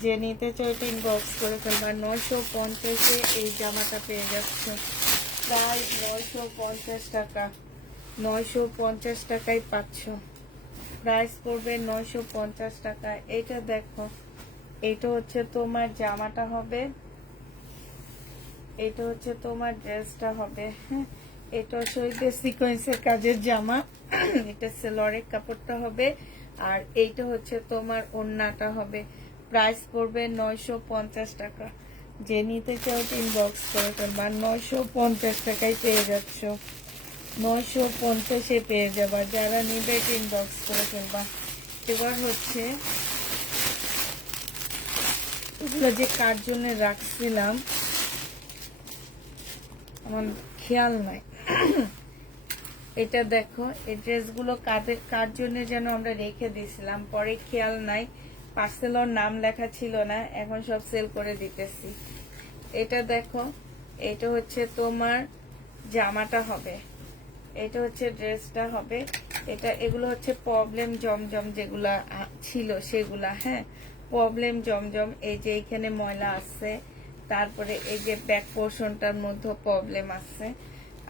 যে নিতে চাও এটা ইনবক্স করে ফেলবা, 950 এই জামাটা পেয়ে যাচ্ছ। প্রাইস 950 টাকা, 950 টাকায় পাচ্ছ। প্রাইস পড়বে 950 টাকা। এটা দেখো, এটা হচ্ছে তোমার জামাটা হবে, এটা হচ্ছে তোমার ড্রেসটা হবে। হ্যাঁ, এটা শহীদের সিকোয়েন্সের কাজের জামা, এটা সেলোয়ারের কাপড়টা হবে, আর এইটা হচ্ছে তোমার ওড়নাটা হবে। প্রাইস পড়বে 950 টাকা। যে নিতে চাও ইনবক্স করে ফেলবা, 950 টাকায় পেয়ে যাচ্ছ। 950 পেয়ে যাবা। যারা নিবে ইনবক্স করে ফেলবা। এবার হচ্ছে এগুলো যে কার জন্য রাখছিলাম আমার খেয়াল নাই। এটা দেখো, এই ড্রেসগুলো কার জন্য যেন আমরা রেখে দিয়েছিলাম, পরে খেয়াল নাই, পার্সেলর নাম লেখা ছিল না, এখন সব সেল করে দিতেছি। এটা দেখো, এটা হচ্ছে তোমার জামাটা হবে, এটা হচ্ছে ড্রেসটা হবে। এটা এগুলো হচ্ছে প্রবলেম জমজম যেগুলা ছিল সেগুলা। হ্যাঁ, প্রবলেম জমজম, এই যে এইখানে ময়লা আছে, তারপরে এই যে ব্যাক পোর্শনটার মধ্যে প্রবলেম আছে।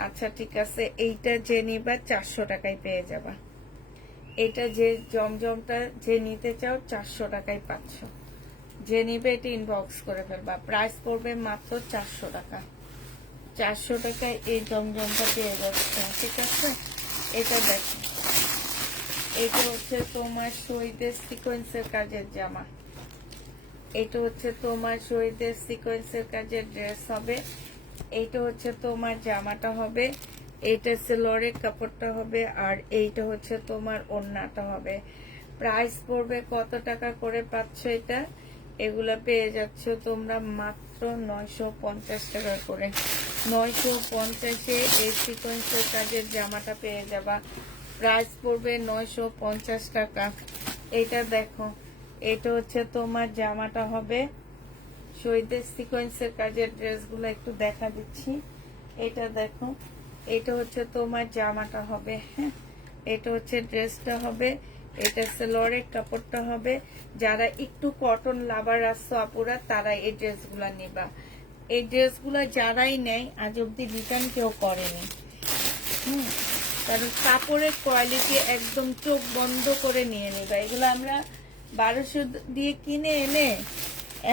আচ্ছা ঠিক আছে, এইটা যে নিবা 400 টাকায় পেয়ে যাবা। এটা যে জমজমটা যে নিতে চাও 400 টাকায় পাচ্ছ। যে নিবে এটা ইনবক্স করে ফেলবা। প্রাইস পড়বে মাত্র 400 টাকা। 400 টাকায় এই জমজমটা পেয়ে যাচ্ছে। ঠিক আছে, এটা দেখো, এটা হচ্ছে তোমার শহীদের সিকোয়েন্সের কাজের জামা, এটা হচ্ছে তোমার শহীদের সিকোয়েন্সের কাজের ড্রেস হবে, এইটা হচ্ছে তোমার জামাটা হবে, এইটা সেলোয়ারের কাপড়টা হবে, আর এইটা হচ্ছে তোমার ওড়নাটা হবে। প্রাইস পড়বে কত টাকা করে পাচ্ছ এটা? এগুলা পেয়ে যাচ্ছ তোমরা মাত্র 950 টাকা করে। 950 এই সিকোয়েন্সের কাজের জামাটা পেয়ে যাবা। প্রাইস পড়বে 950 টাকা। এটা দেখো, এটা হচ্ছে তোমার জামাটা হবে, শহীদের সিকোয়েন্সের কাজের ড্রেসগুলো একটু দেখা দিচ্ছি। এটা দেখো, এটা হচ্ছে তোমার জামাটা হবে। হ্যাঁ, এটা হচ্ছে ড্রেসটা হবে, এটা সেলোয়ারের কাপড়টা হবে। যারা একটু কটন লাভার আসছো আপুরা, তারা এই ড্রেসগুলা নিবা। এই ড্রেসগুলা যারাই নেয় আজ অব্দি রিটার্ন কেউ করেনি। কারণ কাপড়ের কোয়ালিটি একদম চোখ বন্ধ করে নিয়ে নিবা। এগুলো আমরা 1200 দিয়ে কিনে এনে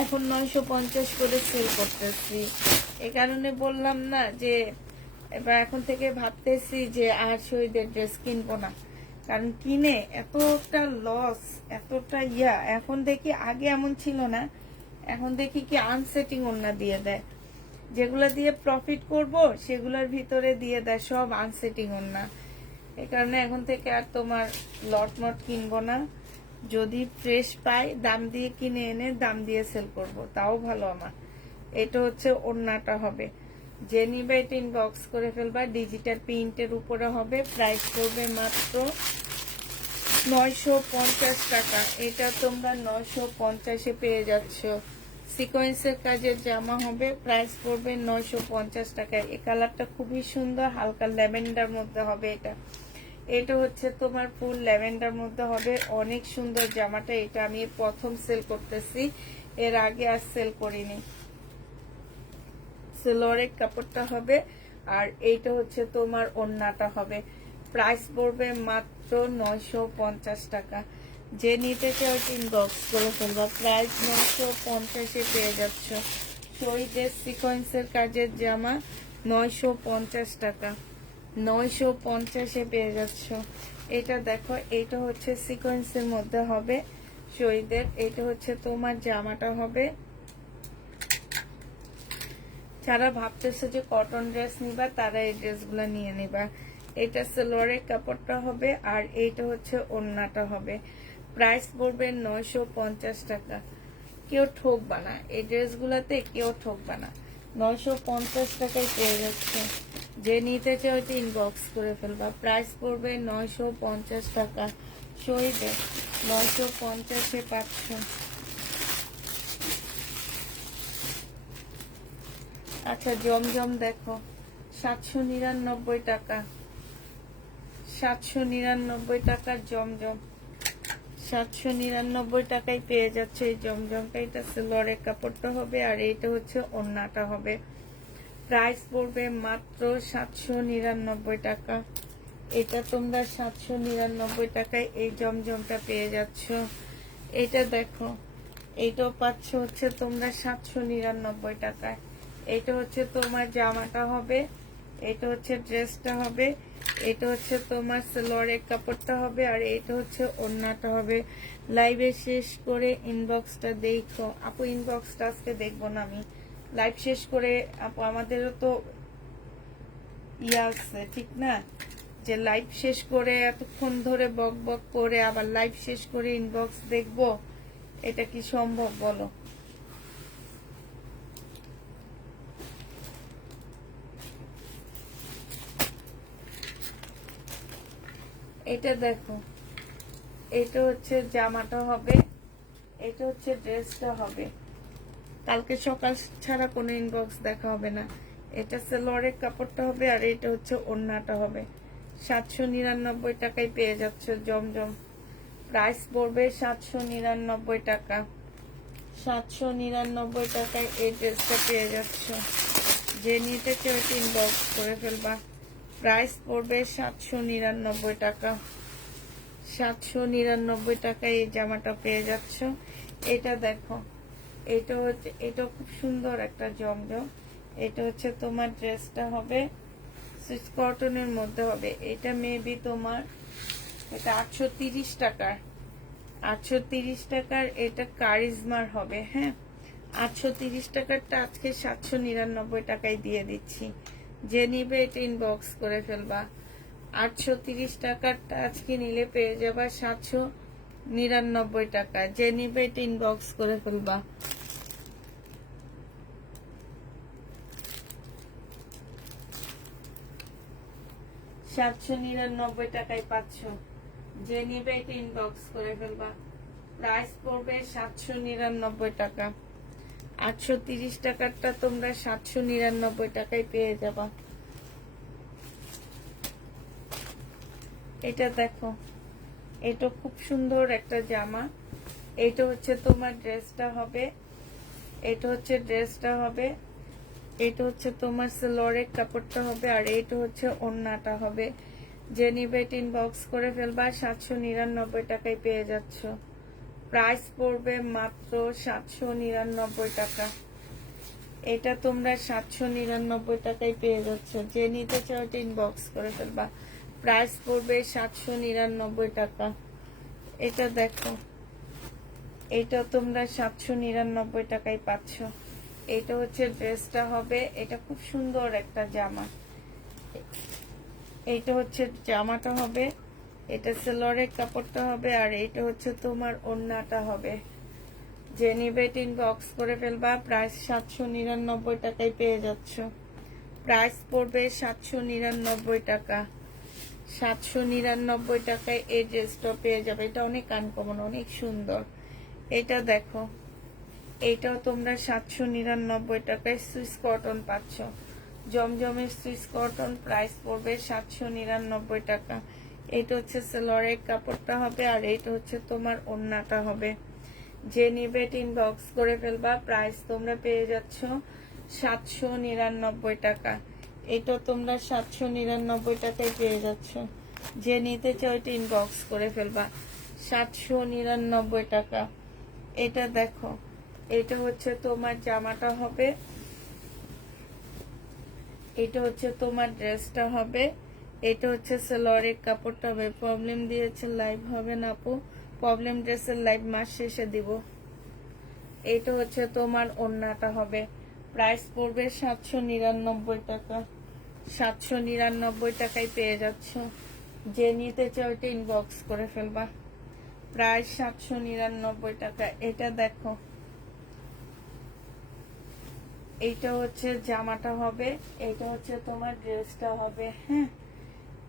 এখন 950 করে সেল করতেছি। এ কারণে বললাম না যে এবার এখন থেকে ভাবতেছি যে আর শহীদের ড্রেস কিনবো না, কারণ কিনে এতটা লস, এতটা এখন দেখি, আগে এমন ছিল না, এখন দেখি কি আনসেটিং ওড়না দিয়ে দেয়, যেগুলা দিয়ে প্রফিট করব সেগুলোর ভিতরে দিয়ে দেয় সব আনসেটিং ওড়না। এই কারণে এখন থেকে আর তোমার লটমট কিনবো না, যদি ফ্রেশ পাই দাম দিয়ে কিনে এনে দাম দিয়ে সেল করব, তাও ভালো আমার। এটা হচ্ছে ওড়নাটা হবে, যে নিবে এটা ইনবক্স করে ফেলবা। ডিজিটাল প্রিন্টের উপরে হবে। প্রাইস পড়বে মাত্র 950 টাকা। এটা তোমরা 950 পেয়ে যাচ্ছ। সিকোয়েন্সের কাজের জামা হবে, প্রাইস পড়বে 950 টাকা। এই কালারটা খুবই সুন্দর, হালকা ল্যাভেন্ডার মধ্যে হবে। এটা হচ্ছে তোমার ফুল ল্যাভেন্ডার মধ্যে হবে, অনেক সুন্দর জামাটা। এটা আমি প্রথম সেল করতেছি, এর আগে আর সেল করিনি। সেলোয়ারের কাপড়টা হবে, আর এইটা হচ্ছে তোমার ওড়নাটা হবে। প্রাইস পড়বে মাত্র 950 টাকা। যে নিতে চাও ইনবক্স করে ফেলবা। প্রাইস 950 পেয়ে যাচ্ছ। শহীদের সিকোয়েন্সের কাজের জামা 950 টাকা, 950-এ পেয়ে যাচ্ছ। এটা দেখো, এটা হচ্ছে সিকোয়েন্সের মধ্যে হবে শহীদের। এটা হচ্ছে তোমার জামাটা হবে। যারা ভাবতেছে যে কটন ড্রেস নিবা তারা এই ড্রেসগুলো নিয়ে নিবা। এটা সালোয়ারের কাপড়টা হবে আর এইটা হচ্ছে ওড়নাটা হবে। প্রাইস পড়বে 950 টাকা। কেউ ঠকবা না, এই ড্রেসগুলোতে কেউ ঠকবা না। 950 টাকায় পেয়ে যাচ্ছে। যে নিতে চাও ওইটা ইনবক্স করে ফেলবা। প্রাইস পড়বে 950 টাকা। শহীদে 950-এ পাচ্ছ। আচ্ছা, জমজম দেখো 799 টাকা, 799 টাকার জমজম, 799 টাকায় পেয়ে যাচ্ছে এই জমজমটা। এটা সিলভারের কাপড়টা হবে আর এইটা হচ্ছে ওড়নাটা হবে। প্রাইস পড়বে মাত্র 799 টাকা। এটা তোমরা 799 টাকায় এই জমজমটা পেয়ে যাচ্ছ। এটা দেখো, এইটাও পাচ্ছ হচ্ছে তোমরা 799 টাকায়। এটা হচ্ছে তোমার জামাটা হবে, এটা হচ্ছে ড্রেসটা হবে, এটা হচ্ছে তোমার সালোয়ারের কাপড়টা হবে আর এটা হচ্ছে ওড়নাটা হবে। লাইভে শেষ করে ইনবক্সটা দেখো আপু। ইনবক্সটা আজকে দেখবো না আমি, লাইভ শেষ করে আপু। আমাদেরও তো আছে ঠিক না, যে লাইভ শেষ করে এতক্ষণ ধরে বক বক করে আবার লাইভ শেষ করে ইনবক্স দেখবো? এটা কি সম্ভব বলো? এটা দেখো, এটা হচ্ছে জামাটা হবে, এটা হচ্ছে ড্রেসটা হবে। কালকে সকাল ছাড়া কোনো ইনবক্স দেখা হবে না। এটা সালোয়ারের কাপড়টা হবে আর এটা হচ্ছে ওড়নাটা হবে। 799 টাকায় পেয়ে যাচ্ছ জমজম। প্রাইস পড়বে 799 টাকা। 799 টাকায় এই ড্রেসটা পেয়ে যাচ্ছ। যে নিতে চাও ইনবক্স করে ফেলবা। প্রাইস পড়বে 799 টাকা। 799 টাকায় এই জামাটা পেয়ে যাচ্ছ। এটা দেখো, এটা হচ্ছে, এটা খুব সুন্দর একটা জমজম। এটা হচ্ছে তোমার ড্রেসটা হবে, সুইস কটনের মধ্যে হবে। এটা মেবি তোমার, এটা 830 টাকার, 830 টাকার এটা কারিজমার হবে। হ্যাঁ, 830 টাকারটা আজকে 799 টাকায় দিয়ে দিচ্ছি। যে নিবে এটা ইনবক্স করে ফেলবা। 830 টাকারটা আজকে নিলে পেয়ে যাবা 799 টাকা। যে নিবে এটা ইনবক্স করে ফেলবা। $799 টাকায় পাচ্ছ। যে নিবে এটা ইনবক্স করে ফেলবা। প্রাইস পড়বে 799 টাকা। 830 টাকারটা তোমরা 799 টাকায় পেয়ে যাবা। এটা দেখো, এটা খুব সুন্দর একটা জামা। এটা হচ্ছে তোমার ড্রেসটা হবে, এটা হচ্ছে ড্রেসটা হবে, এটা হচ্ছে তোমার সালোয়ারের কাপড়টা হবে আর এটা হচ্ছে ওড়নাটা হবে। যে নিবে ইনবক্স করে ফেলবা। 799 টাকায় পেয়ে যাচ্ছ। প্রাইস পড়বে মাত্র 799 টাকা। এটা তোমরা 799 টাকায় পেয়ে যাচ্ছ। যে নিতে চাও ইনবক্স করে ফেলবা। প্রাইস পড়বে 799 টাকা। এটা দেখো, এটা তোমরা 799 টাকায় পাচ্ছ। এটা হচ্ছে ড্রেসটা হবে, এটা খুব সুন্দর একটা জামা। এইটা হচ্ছে জামাটা হবে, এটা সালোয়ারের কাপড়টা হবে আর এইটা হচ্ছে তোমার ওড়নাটা হবে। যে নিবে ইনবক্স করে ফেলবা। প্রাইস 799 টাকায় পেয়ে যাচ্ছ। প্রাইস পড়বে 799 টাকা। 799 টাকায় এই ড্রেসটা পেয়ে যাবে। এটা অনেক আনকমন, অনেক সুন্দর। এটা দেখো, এইটাও তোমরা 799 টাকায় সুইস কটন পাচ্ছ। জমজমের সুইস কটন। প্রাইস পড়বে 799 টাকা। এটা হচ্ছে সালোয়ারের কাপড়টা হবে আর এইটা হচ্ছে তোমার ওড়নাটা হবে। যে নিবে ইনবক্স করে ফেলবা। প্রাইস তোমরা পেয়ে যাচ্ছ 799 টাকা। এটা তোমরা 799 টাকায় পেয়ে যাচ্ছ। যে নিতে চাও এটা ইনবক্স করে ফেলবা। 799 টাকা। এটা দেখো, এটা হচ্ছে তোমার জামাটা হবে, এটা হচ্ছে তোমার ড্রেসটা হবে, এটা হচ্ছে সালোয়ারের কাপড়টা হবে। প্রবলেম দিয়েছে লাইভ হবে না আপু, প্রবলেম ড্রেসের লাইভ মাস শেষে দিব। এটা হচ্ছে তোমার ওড়নাটা হবে, প্রাইস পড়বে 799 টাকা। 799 টাকায় পেয়ে যাচ্ছ। যে নিতে চাও এটা ইনবক্স করে ফেলবা। প্রাইস 799 টাকা। এটা দেখো, এইটা হচ্ছে জামাটা হবে, এটা হচ্ছে তোমার ড্রেসটা হবে। হ্যাঁ,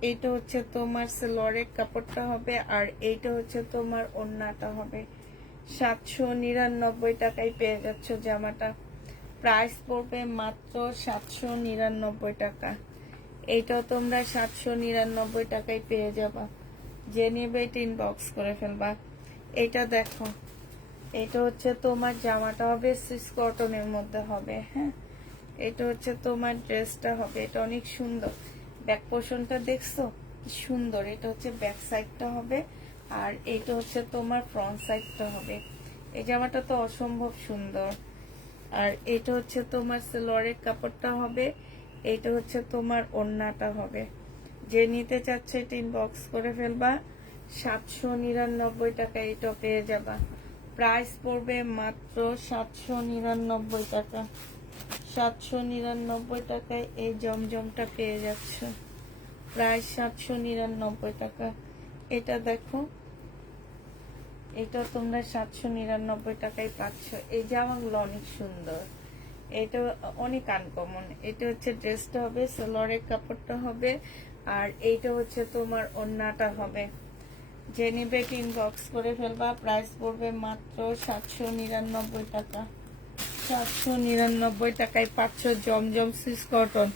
এইটা হচ্ছে তোমার সালোয়ারের কাপড়টা হবে, আর এইটা হচ্ছে তোমার ওড়নাটা হবে। 799 টাকায় পেয়ে যাচ্ছ জামাটা। প্রাইস পড়বে মাত্র 799 টাকা। এইটাও তোমরা 799 টাকায় পেয়ে যাবা। যে নেবে এটা ইনবক্স করে ফেলবা। এটা দেখো, এটা হচ্ছে তোমার জামাটা হবে, সুইস কটনের মধ্যে হবে। হ্যাঁ, এটা হচ্ছে তোমার ড্রেসটা হবে। এটা অনেক সুন্দর, ব্যাক পোর্শনটা দেখছো সুন্দর। এটা হচ্ছে ব্যাক সাইডটা হবে, আর এটা হচ্ছে তোমার ফ্রন্ট সাইডটা হবে। এই জামাটা তো অসম্ভব সুন্দর। আর এটা হচ্ছে তোমার সালোয়ারের কাপড়টা হবে, এটা হচ্ছে তোমার ওড়নাটা হবে। যে নিতে চাচ্ছে এটা ইনবক্স করে ফেলবা। 799 টাকায় এটা পেয়ে যাবা। প্রাইস পড়বে মাত্র 799 টাকা। 799 টাকায় এই জমজমটা পেয়ে যাচ্ছ। প্রাইস 799 টাকা। এটা দেখো, এটা তোমরা 799 টাকায় পাচ্ছ। এই জামাগুলো অনেক সুন্দর, এটা অনেক আনকমন। এটা হচ্ছে ড্রেসটা হবে, সালোয়ারের কাপড়টা হবে, আর এইটা হচ্ছে তোমার ওড়নাটা হবে। যে নিবে ইনবক্স করে ফেলবা। প্রাইস পড়বে মাত্র 799 টাকা। 799 টাকায় পাচ্ছ জমজম সুইস কটন।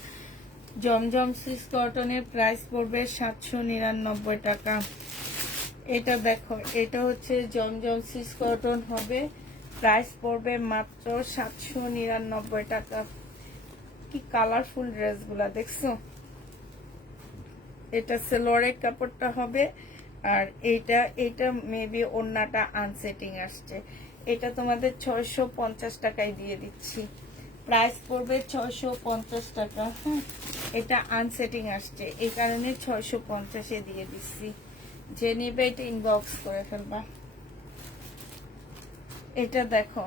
জমজম সুইস কটনের প্রাইস পড়বে 799 টাকা। এটা দেখো, এটা হচ্ছে জমজম সুইস কটন হবে, প্রাইস পড়বে মাত্র 799 টাকা। কি কালারফুল ড্রেসগুলা দেখছো। এটা সালোয়ারের কাপড়টা হবে, আর এইটা মেবি ওড়নাটা আনসেটিং আসছে। এটা তোমাদের 650 টাকায় দিয়ে দিচ্ছি। প্রাইস পড়বে 650 টাকা। হ্যাঁ, এটা আনসেটিং আসছে, এই কারণে 650-এ দিয়ে দিচ্ছি। যে নিবে এটা ইনবক্স করে ফেলবা। এটা দেখো,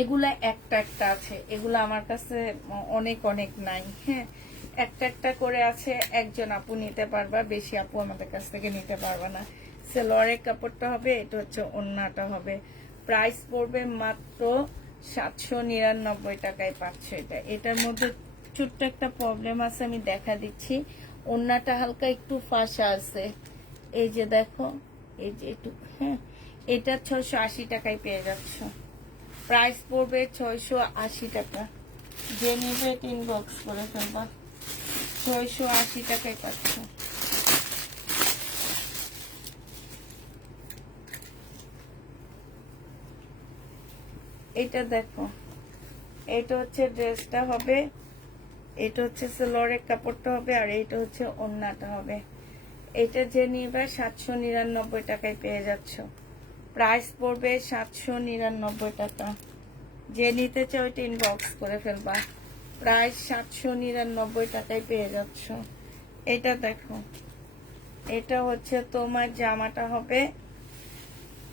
এগুলা একটা একটা আছে, এগুলা আমার কাছে অনেক অনেক নাই। হ্যাঁ, একটা একটা করে আছে। একজন আপু নিতে পারবা, বেশি আপু আমাদের কাছ থেকে নিতে পারবা না। সালোয়ারের কাপড়টা হবে, এটা হচ্ছে ওড়নাটা হবে। প্রাইস পড়বে মাত্র 799 টাকায় পাচ্ছ এটা। এটার মধ্যে ছোট্ট একটা প্রবলেম আছে, আমি দেখা দিচ্ছি। ওড়নাটা হালকা একটু ফাঁসা আছে, এই যে দেখো, এই যে একটু। হ্যাঁ, এটা 680 টাকায় পেয়ে যাচ্ছ। প্রাইস পড়বে 680 টাকা। যে নিবে ইনবক্স করে ফেলবা। 680 টাকায় পাচ্ছ। এটা দেখো, এটা হচ্ছে ড্রেসটা হবে, এটা হচ্ছে সালোয়ারের কাপড়টা হবে, আর এইটা হচ্ছে ওড়নাটা হবে। এটা যে নিবে 799 টাকায় পেয়ে যাচ্ছ। প্রাইস পড়বে 799 টাকা। যে নিতে চাও এটা ইনবক্স করে ফেলবা। প্রাইস 799 টাকায় পেয়ে যাচ্ছ। এটা দেখো, এটা হচ্ছে তোমার জামাটা হবে,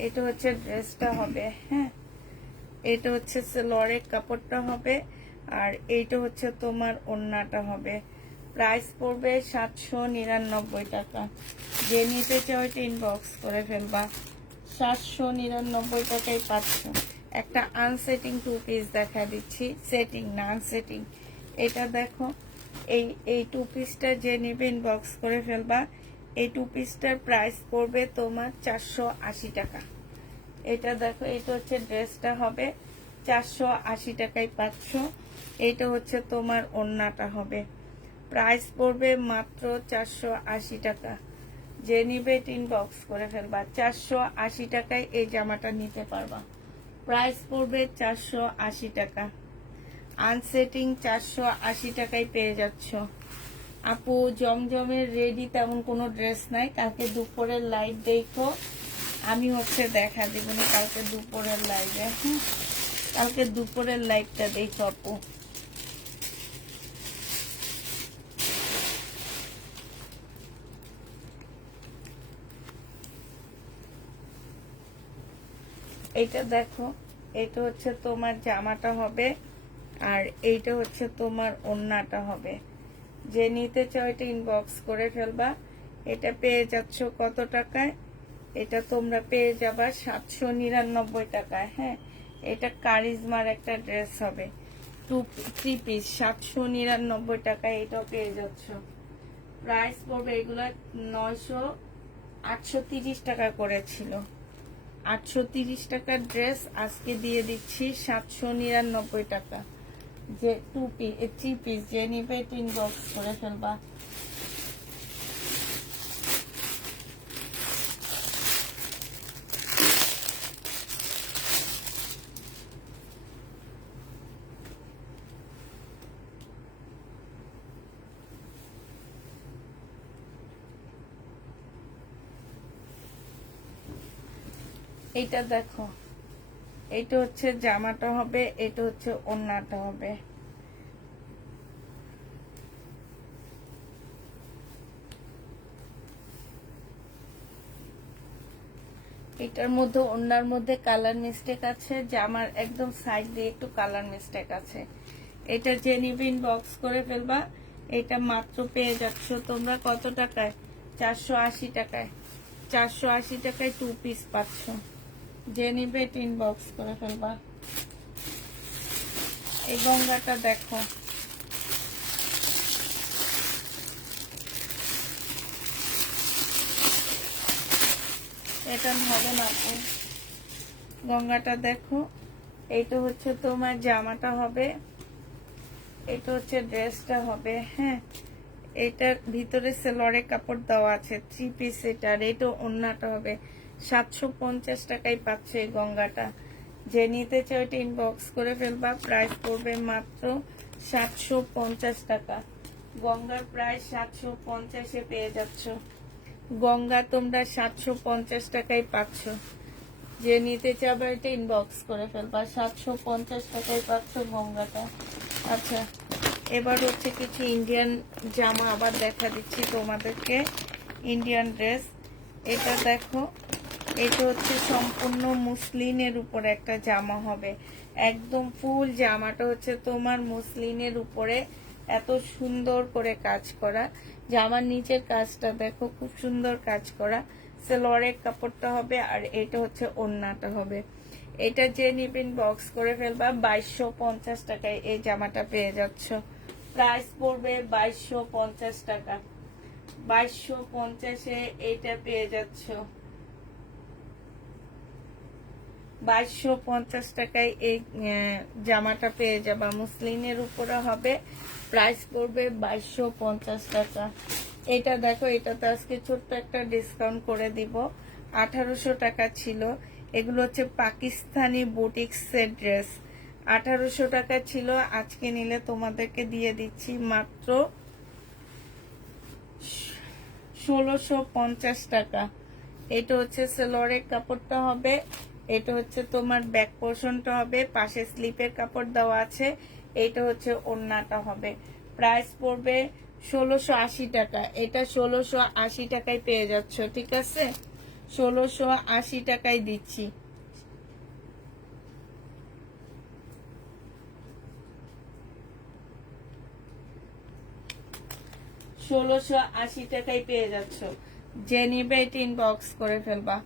এটা হচ্ছে ড্রেসটা হবে। হ্যাঁ, এটা হচ্ছে সালোয়ারের কাপড়টা হবে, আর এইটা হচ্ছে তোমার ওড়নাটা হবে। প্রাইস পড়বে 799 টাকা। যে নিতে চাও এটা ইনবক্স করে ফেলবা। 799 টাকায় পাচ্ছ। একটা আনসেটিং টু পিস দেখা দিচ্ছি, সেটিং না আনসেটিং। এটা দেখো, এই টু পিসটা যে নেবে ইনবক্স করে ফেলবা। এই টু পিসটার প্রাইস পড়বে তোমার 480 টাকা। এটা দেখো, এটা হচ্ছে ড্রেসটা হবে, 480 টাকায় পাচ্ছ। এটা হচ্ছে তোমার ওড়নাটা হবে। প্রাইস পড়বে মাত্র 480 টাকা। যে নিবে ইনবক্স করে ফেলবা। 480 টাকায় এই জামাটা নিতে পারবা। প্রাইস পড়বে 480 টাকা। আনসেটিং 480 টাকায় পেয়ে যাচ্ছ। আপু জমজমের রেডি তেমন কোনো ড্রেস নাই, কালকে দুপুরের লাইভ দেখো, আমি হচ্ছে দেখা দিব না কালকে দুপুরের লাইভে। কালকে দুপুরের লাইভটা দেখো আপু। এইটা দেখো, এটা হচ্ছে তোমার জামাটা হবে, আর এইটা হচ্ছে তোমার ওড়নাটা হবে। যে নিতে চাও এটা ইনবক্স করে ফেলবা। এটা পেয়ে যাচ্ছ কত টাকায়? এটা তোমরা পেয়ে যাবা 799 টাকায়। হ্যাঁ, এটা কারিজমার একটা ড্রেস হবে, 3 পিস 799 টাকায় এটাও পেয়ে যাচ্ছ। প্রাইস পড়বে এগুলো 830 টাকা করেছিল। 830 টাকার ড্রেস আজকে দিয়ে দিচ্ছি 799 টাকা। যে 3 পিস যে নিবে ইনবক্স করে ফেলবা। এইটা দেখো, এইটা হচ্ছে জামাটা হবে, এটা হচ্ছে ওড়নাটা হবে। এটার মধ্যে ওড়নার মধ্যে কালার মিস্টেক আছে, জামার একদম সাইড দিয়ে একটু কালার মিস্টেক আছে। এটা যে নিবে ইনবক্স করে ফেলবা। এটা মাত্র পেয়ে যাচ্ছ তোমরা কত টাকায়? 480 টাকায়। 480 টাকায় 2 পিস পাচ্ছ। যে নিবে ইনবক্স করে ফেলবা। এই গঙ্গাটা দেখো, এটা হবে না। গঙ্গাটা দেখো, এইটা হচ্ছে তোমার জামাটা হবে, এটা হচ্ছে ড্রেসটা হবে। হ্যাঁ, এটার ভিতরে সেলরের কাপড় দেওয়া আছে, 3 পিস এটা। আর এটা ওড়নাটা হবে। 750 টাকায় পাচ্ছে এই গঙ্গাটা। যে নিতে চাও এটা ইনবক্স করে ফেলবা। প্রাইস পড়বে মাত্র 750 টাকা। গঙ্গার প্রাইস 750-এ পেয়ে যাচ্ছ। গঙ্গা তোমরা 750 টাকায় পাচ্ছ। যে নিতে চাবে এটা ইনবক্স করে ফেলবা। 750 টাকায় পাচ্ছ গঙ্গাটা। আচ্ছা, এবার হচ্ছে কিছু ইন্ডিয়ান জামা আবার দেখা দিচ্ছি তোমাদেরকে। ইন্ডিয়ান ড্রেস, এটা দেখো, এটা হচ্ছে সম্পূর্ণ মুসলিনের উপরে একটা জামা হবে। একদম ফুল জামাটা হচ্ছে তোমার মুসলিনের উপরে এত সুন্দর করে কাজ করা। জামার নিচের কাজটা দেখো, খুব সুন্দর কাজ করা। সেলোয়ারের কাপড়টা হবে, আর এটা হচ্ছে ওড়নাটা হবে। এটা যে নিবেন বক্স করে ফেলবা। 2250 টাকায় এই জামাটা পেয়ে যাচ্ছ। প্রাইস পড়বে 2250 টাকা। 2250-এ এইটা পেয়ে যাচ্ছ। 2250 টাকায় এই জামাটা পেয়ে যাবা। মুসলিনের উপরে হবে, প্রাইস পড়বে 2250 টাকা। এটা দেখো, এটাতে আজকে ছোট্ট একটা ডিসকাউন্ট করে দিব। 1800 টাকা ছিল। এগুলো হচ্ছে পাকিস্তানি বুটিক্সের ড্রেস। 1800 টাকা ছিল, আজকে নিলে তোমাদেরকে দিয়ে দিচ্ছি মাত্র 1650 টাকা। এটা হচ্ছে সেলোয়ারের কাপড়টা হবে, এটা হচ্ছে তোমার ব্যাক পোর্শনটা হবে, পাশে স্লিপের কাপড় দেওয়া আছে। এটা হচ্ছে ওড়নাটা হবে। প্রাইস পড়বে 1680 টাকা। এটা 1680 টাকায় পেয়ে যাচ্ছ, ঠিক আছে? 1680 টাকায় দিচ্ছি। 1680 টাকায় পেয়ে যাচ্ছ। যে নিবে এটা ইনবক্স করে ফেলবা।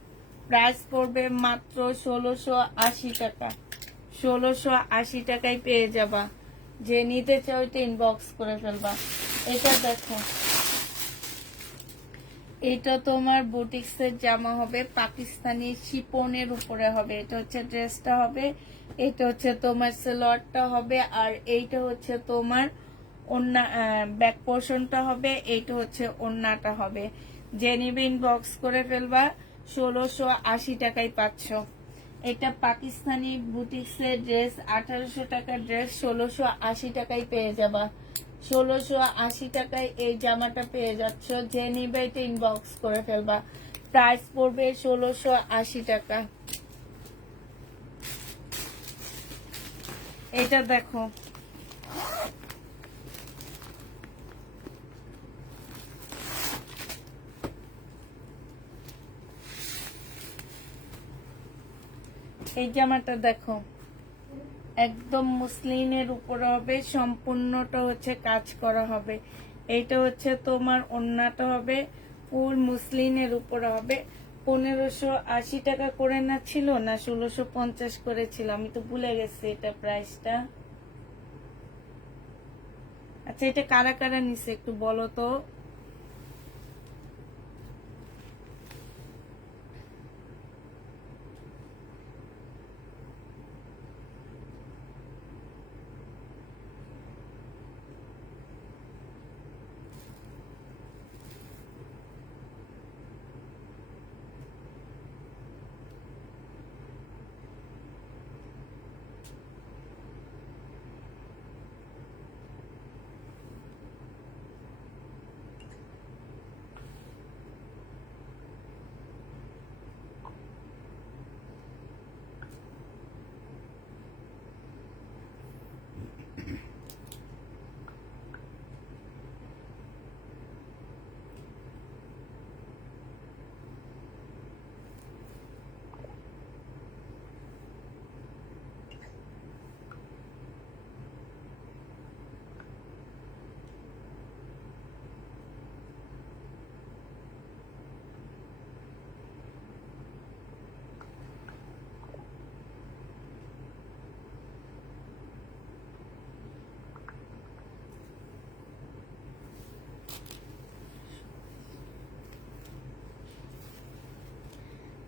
প্রাইস পড়বে মাত্র 1680 টাকা। 1680 টাকায় পেয়ে যাবা। যে নিতে চাও এটা ইনবক্স করে ফেলবা। এটা দেখো, এটা তোমার বুটিক্সের জামা হবে, পাকিস্তানি শিপনের উপরে হবে। এটা হচ্ছে ড্রেসটা হবে, এটা হচ্ছে তোমার সালোয়ারটা হবে, আর এইটা হচ্ছে তোমার ওড়না, ব্যাক পোর্শনটা হবে। এইটা হচ্ছে ওড়নাটা হবে। যে নিবে ইনবক্স করে ফেলবা। 1680 টাকায় পাচ্ছ। এটা পাকিস্তানি বুটিক্সের ড্রেস। 1800 টাকার ড্রেস 1680 টাকায় পেয়ে যাবা। 1680 টাকায় এই জামাটা পেয়ে যাচ্ছ। যে নিবে এটা ইনবক্স করে ফেলবা। প্রাইস পড়বে 1680 টাকা। এটা দেখো, এই জামাটা দেখো, একদম মুসলিনের উপরে হবে, সম্পূর্ণটা হচ্ছে কাজ করা হবে। এইটা হচ্ছে তোমার ওড়নাটা হবে ফুল মুসলিনের উপরে হবে। 1580 টাকা করে না ছিল না 1650 করেছিল, আমি তো ভুলে গেছি এটা প্রাইসটা। আচ্ছা এটা কারা কারা নিছে একটু বলো তো।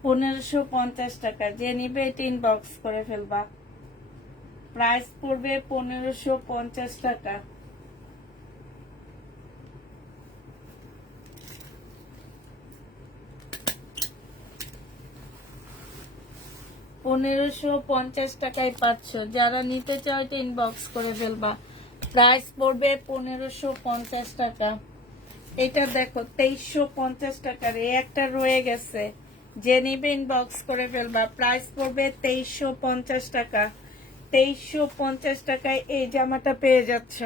$1550, যে নিবে এটা ইনবক্স করে ফেলবা। প্রাইস পড়বে 1550 টাকা। $1550 পাচ্ছ, যারা নিতে চাও এটা ইনবক্স করে ফেলবা। প্রাইস পড়বে 1550 টাকা। এটা দেখো 2350 টাকার, এই একটা রয়ে গেছে, যে নিবে ইনবক্স করে ফেলবা। প্রাইস পড়বে 2350 টাকা। 2350 টাকায় এই জামাটা পেয়ে যাচ্ছ।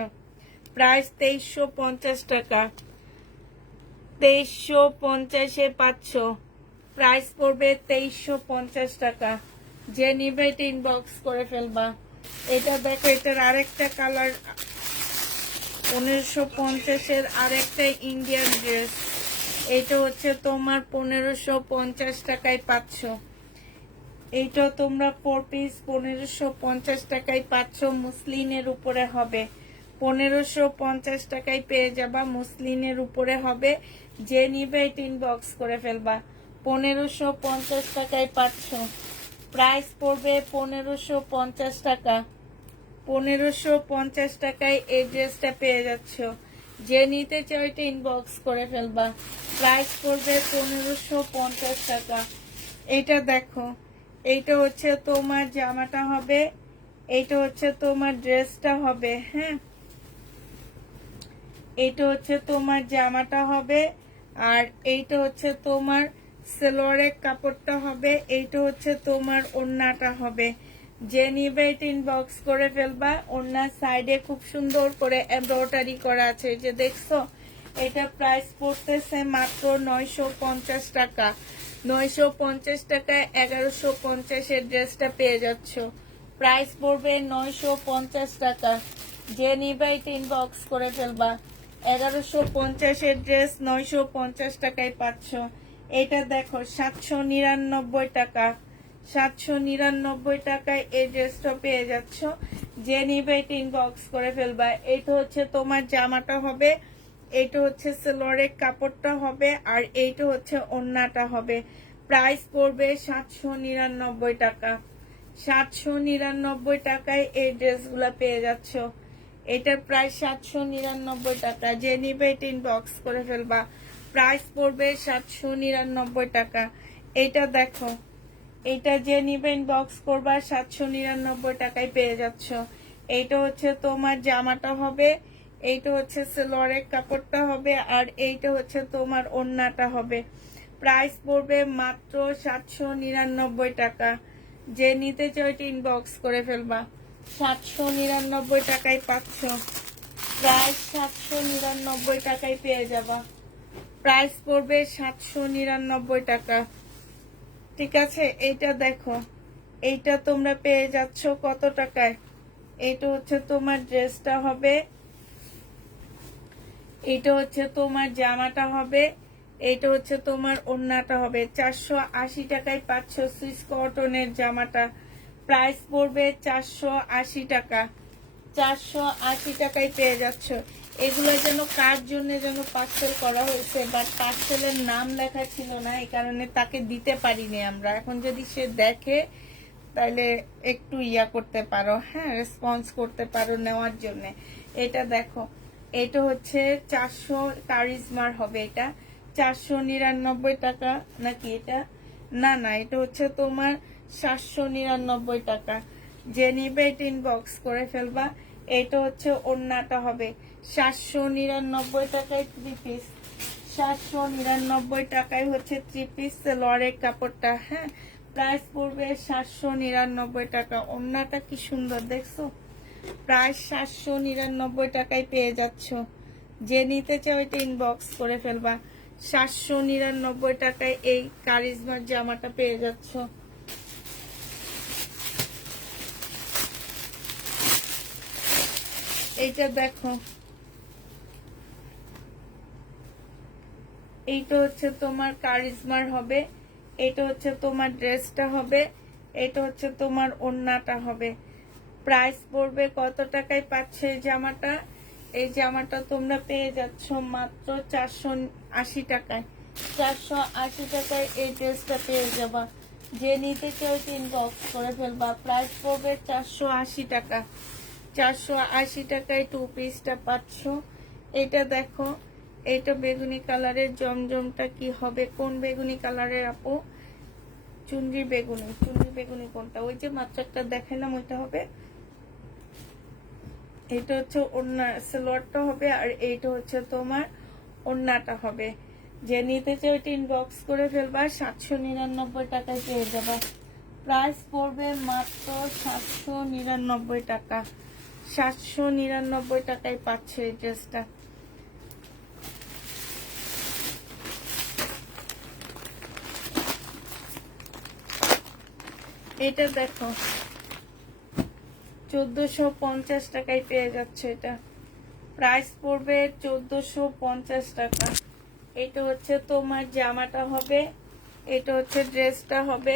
প্রাইস 2350 টাকা। 2350-এ পাচ্ছ। প্রাইস পড়বে 2350 টাকা। যে নিবে এটা ইনবক্স করে ফেলবা। এটা দেখো, এটার আরেকটা কালার, 1550-এর আরেকটা ইন্ডিয়ান ড্রেস। এটা হচ্ছে তোমার 1550 টাকায় পাচ্ছ। এইটা তোমরা 4 পিস 1550 টাকায় পাচ্ছ, মুসলিনের উপরে হবে। 1550 টাকায় পেয়ে যাবা, মুসলিনের উপরে হবে। যে নিবে এটা ইনবক্স করে ফেলবা। 1550 টাকায় পাচ্ছ। প্রাইস পড়বে 1550 টাকা। 1550 টাকায় এই ড্রেসটা পেয়ে যাচ্ছ। যে নিতে চাও এটা ইনবক্স করে ফেলবা। প্রাইস পড়বে 1550 টাকা। এটা দেখো, এইটা হচ্ছে তোমার জামাটা হবে, এইটা হচ্ছে তোমার ড্রেসটা হবে। হ্যাঁ, এইটা হচ্ছে তোমার জামাটা হবে, আর এইটা হচ্ছে তোমার সালোয়ারের কাপড়টা হবে, এইটা হচ্ছে তোমার ওড়নাটা হবে। যে নিবে এটা ইনবক্স করে ফেলবা। ওড়নার সাইডে খুব সুন্দর করে এমব্রয়ডারি করা আছে, যে দেখছো। এটা প্রাইস পড়তেছে মাত্র 950 টাকা। 950 টাকায় 1150-এর ড্রেসটা পেয়ে যাচ্ছ। প্রাইস পড়বে 950 টাকা। যে নিবে এটা ইনবক্স করে ফেলবা। 1150-এর ড্রেস 950 টাকায় পাচ্ছ। এটা দেখো 799 টাকা। 799 টাকায় এই ড্রেসটা পেয়ে যাচ্ছ। যে নিবে এটা ইনবক্স করে ফেলবা। এটা হচ্ছে তোমার জামাটা হবে, এইটা হচ্ছে সালোয়ারের কাপড়টা হবে, আর এইটা হচ্ছে ওড়নাটা হবে। প্রাইস পড়বে 799 টাকা। 799 টাকায় এই ড্রেসগুলো পেয়ে যাচ্ছ। এটার প্রাইস 799 টাকা। যে নিবে এটা ইনবক্স করে ফেলবা। প্রাইস পড়বে 799 টাকা। এটা দেখো, এটা যে নিবে ইনবক্স করবা, 799 টাকায় পেয়ে যাচ্ছ। এইটা হচ্ছে তোমার জামাটা হবে, এইটা হচ্ছে সালোয়ারের কাপড়টা হবে, আর এইটা হচ্ছে তোমার ওড়নাটা হবে। প্রাইস পড়বে মাত্র 799 টাকা। যে নিতে চাও এটা ইনবক্স করে ফেলবা। 799 টাকায় পাচ্ছ, প্রাইস 799 টাকায় পেয়ে যাবা, প্রাইস পড়বে 799 টাকা। ঠিক আছে, এইটা দেখো, এইটা তোমরা পেয়ে যাচ্ছ কত টাকায়? এটা হচ্ছে তোমার ড্রেসটা হবে, এটা হচ্ছে তোমার জামাটা হবে, এটা হচ্ছে তোমার ওড়নাটা হবে। 480 টাকায় পাচ্ছ সুইস কটনের জামাটা, প্রাইস পড়বে 480 টাকা, 480 টাকায় পেয়ে যাচ্ছ। এগুলো যেন কার জন্য যেন পার্সেল করা হয়েছে, বাট পার্সেলের নাম লেখা ছিল না, এই কারণে তাকে দিতে পারিনি আমরা। এখন যদি সে দেখে তাহলে একটু ইয়া করতে পারো, হ্যাঁ, রেসপন্স করতে পারো নেওয়ার জন্য। এটা দেখো, এটা হচ্ছে 400 কারিজমার হবে, এটা 499 টাকা নাকি এটা? না না, এটা হচ্ছে তোমার 799 টাকা। যে নিবে এটা ইনবক্স করে ফেলবা। এটা হচ্ছে ওড়নাটা হবে 799 টাকায় 3 পিস, 799 টাকায় হচ্ছে 3 পিস লরের কাপড়টা, হ্যাঁ, প্রাইস পড়বে 799 টাকা। ওড়নাটা কি সুন্দর দেখছো, প্রায় 799 টাকায় পেয়ে যাচ্ছ। যে নিতে চাও এটা ইনবক্স করে ফেলবা। 799 টাকায় এই কারিজমার জামাটা পেয়ে যাচ্ছ। এইটা দেখো, এইটা হচ্ছে তোমার কারিজমার হবে, এটা হচ্ছে তোমার ড্রেসটা হবে, এটা হচ্ছে তোমার ওড়নাটা হবে। প্রাইস পড়বে কত টাকায় পাচ্ছে এই জামাটা? এই জামাটা তোমরা পেয়ে যাচ্ছ মাত্র 480 টাকায়, 480 টাকায় এই ড্রেসটা পেয়ে যাবা। যে নিতে চাও ইনবক্স করে ফেলবা। প্রাইস পড়বে 480 টাকা, 480 টাকায় 2 পিসটা পাচ্ছ। এটা দেখো, এটা বেগুনি কালারের, জমজমটা কি হবে, কোন বেগুনি কালারের আপু? চুনরি বেগুনি, চুনরি বেগুনি কোনটা? ওই যে মাত্র একটা দেখালাম ওইটা হবে। এটা হচ্ছে ওড়না, সালোয়ারটা হবে, আর এইটা হচ্ছে তোমার ওড়নাটা হবে। যে নিতে চাও ওইটা ইনবক্স করে ফেলবা। 799 টাকায় পেয়ে যাবা। প্রাইস পড়বে মাত্র 799 টাকা, 799 টাকায় পাচ্ছে এই ড্রেসটা। এটা দেখো, 1450 টাকায় পেয়ে যাচ্ছে এটা, প্রাইস পড়বে 1450 টাকা। এটা হচ্ছে তোমার জামাটা হবে, এটা হচ্ছে ড্রেসটা হবে,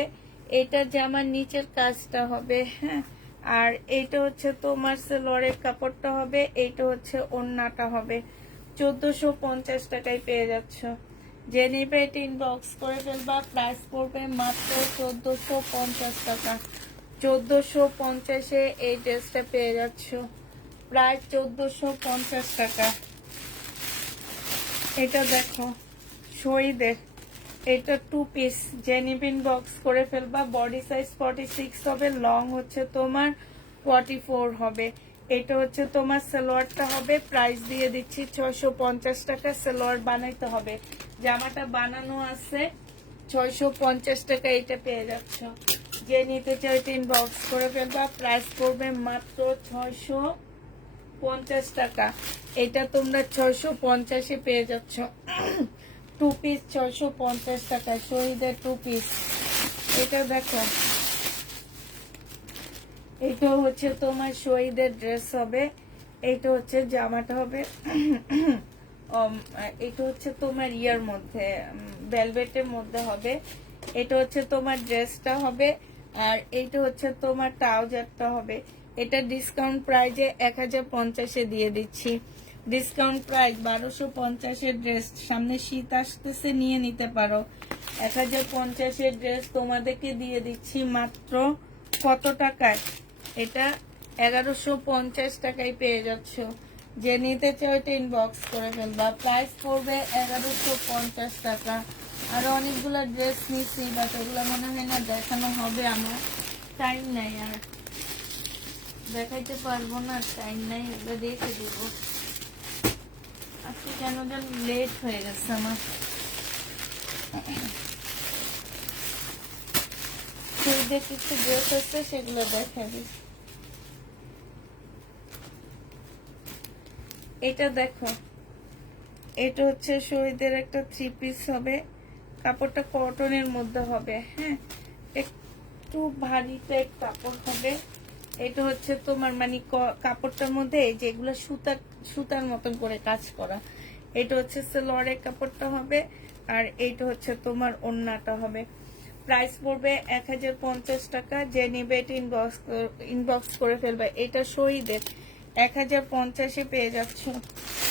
এটা জামার নিচের কাজটা হবে, হ্যাঁ, আর এইটা হচ্ছে তোমার সেলোয়ারের কাপড়টা হবে, এইটা হচ্ছে ওড়নাটা হবে। 1450 টাকায় পেয়ে যাচ্ছ। যে নিবে এটা ইনবক্স করে ফেলবা। প্রাইস পড়বে মাত্র 1450 টাকা, 1450-এ এই ড্রেসটা পেয়ে যাচ্ছ, প্রায় 1450 টাকা। এটা দেখো, শহীদের, এটা 2 পিস। জেনিবিন বক্স করে ফেলবা। বডি সাইজ 46 হবে, লং হচ্ছে তোমার 44 হবে। এটা হচ্ছে তোমার সালোয়ারটা হবে, প্রাইস দিয়ে দিচ্ছি 650 টাকা। সালোয়ার বানাইতে হবে, জামাটা বানানো আছে, 650 টাকা এটা পেয়ে যাচ্ছ। যে নিতে চাও এটা ইনবক্স করে ফেলবা। প্রাইস পড়বে মাত্র 650 টাকা। এটা তোমরা 650-এ পেয়ে যাচ্ছ। 2 পিস 650 টাকা, শহীদের 2 পিস। এটা দেখো, এটা হচ্ছে তোমার শহীদের ড্রেস হবে, এইটা হচ্ছে জামাটা হবে। এটা হচ্ছে তোমার ইয়ার মধ্যে, ভেলভেটের মধ্যে হবে। এটা হচ্ছে তোমার ড্রেসটা হবে, আর এইটা হচ্ছে তোমার ট্রাউজারটা হবে। এটা ডিসকাউন্ট প্রাইজে 1050-এ দিয়ে দিচ্ছি। ডিসকাউন্ট প্রাইস 1250-এর ড্রেস, সামনে শীত আসতেছে, নিয়ে নিতে পারো। 1050-এর ড্রেস তোমাদেরকে দিয়ে দিচ্ছি মাত্র কত টাকায়? এটা 1150 টাকায় পেয়ে যাচ্ছ। যে নিতে চাও এটা ইনবক্স করে ফেলবা। প্রাইস পড়বে 1150 টাকা। আরো অনেকগুলো ড্রেস নিচ্ছি, বাট ওগুলো মনে হয় না দেখানো হবে, আমার টাইম নাই, আর দেখাইতে পারবো না, টাইম নাই, এগুলো রেখে দিব। আজকে কেন যেন লেট হয়ে গেছে আমার। শীতের কিছু ড্রেস আছে, সেগুলো দেখা দিচ্ছি। এটা দেখো, এটা হচ্ছে শহীদের একটা 3 পিস হবে, কাপড়টা কটনের মধ্যে হবে। হ্যাঁ, একটু ভারী টাইপ কাপড় হবে। এটা হচ্ছে তোমার মানে কাপড়টার মধ্যে এই যেগুলো সুতার মতন করে কাজ করা। এটা হচ্ছে সালোয়ারের কাপড়টা হবে, আর এইটা হচ্ছে তোমার ওড়নাটা হবে। প্রাইস পড়বে 1050 টাকা। যে নেবে এটা ইনবক্স করে ফেলবে। এটা শহীদের 1050-এ পেয়ে যাচ্ছ।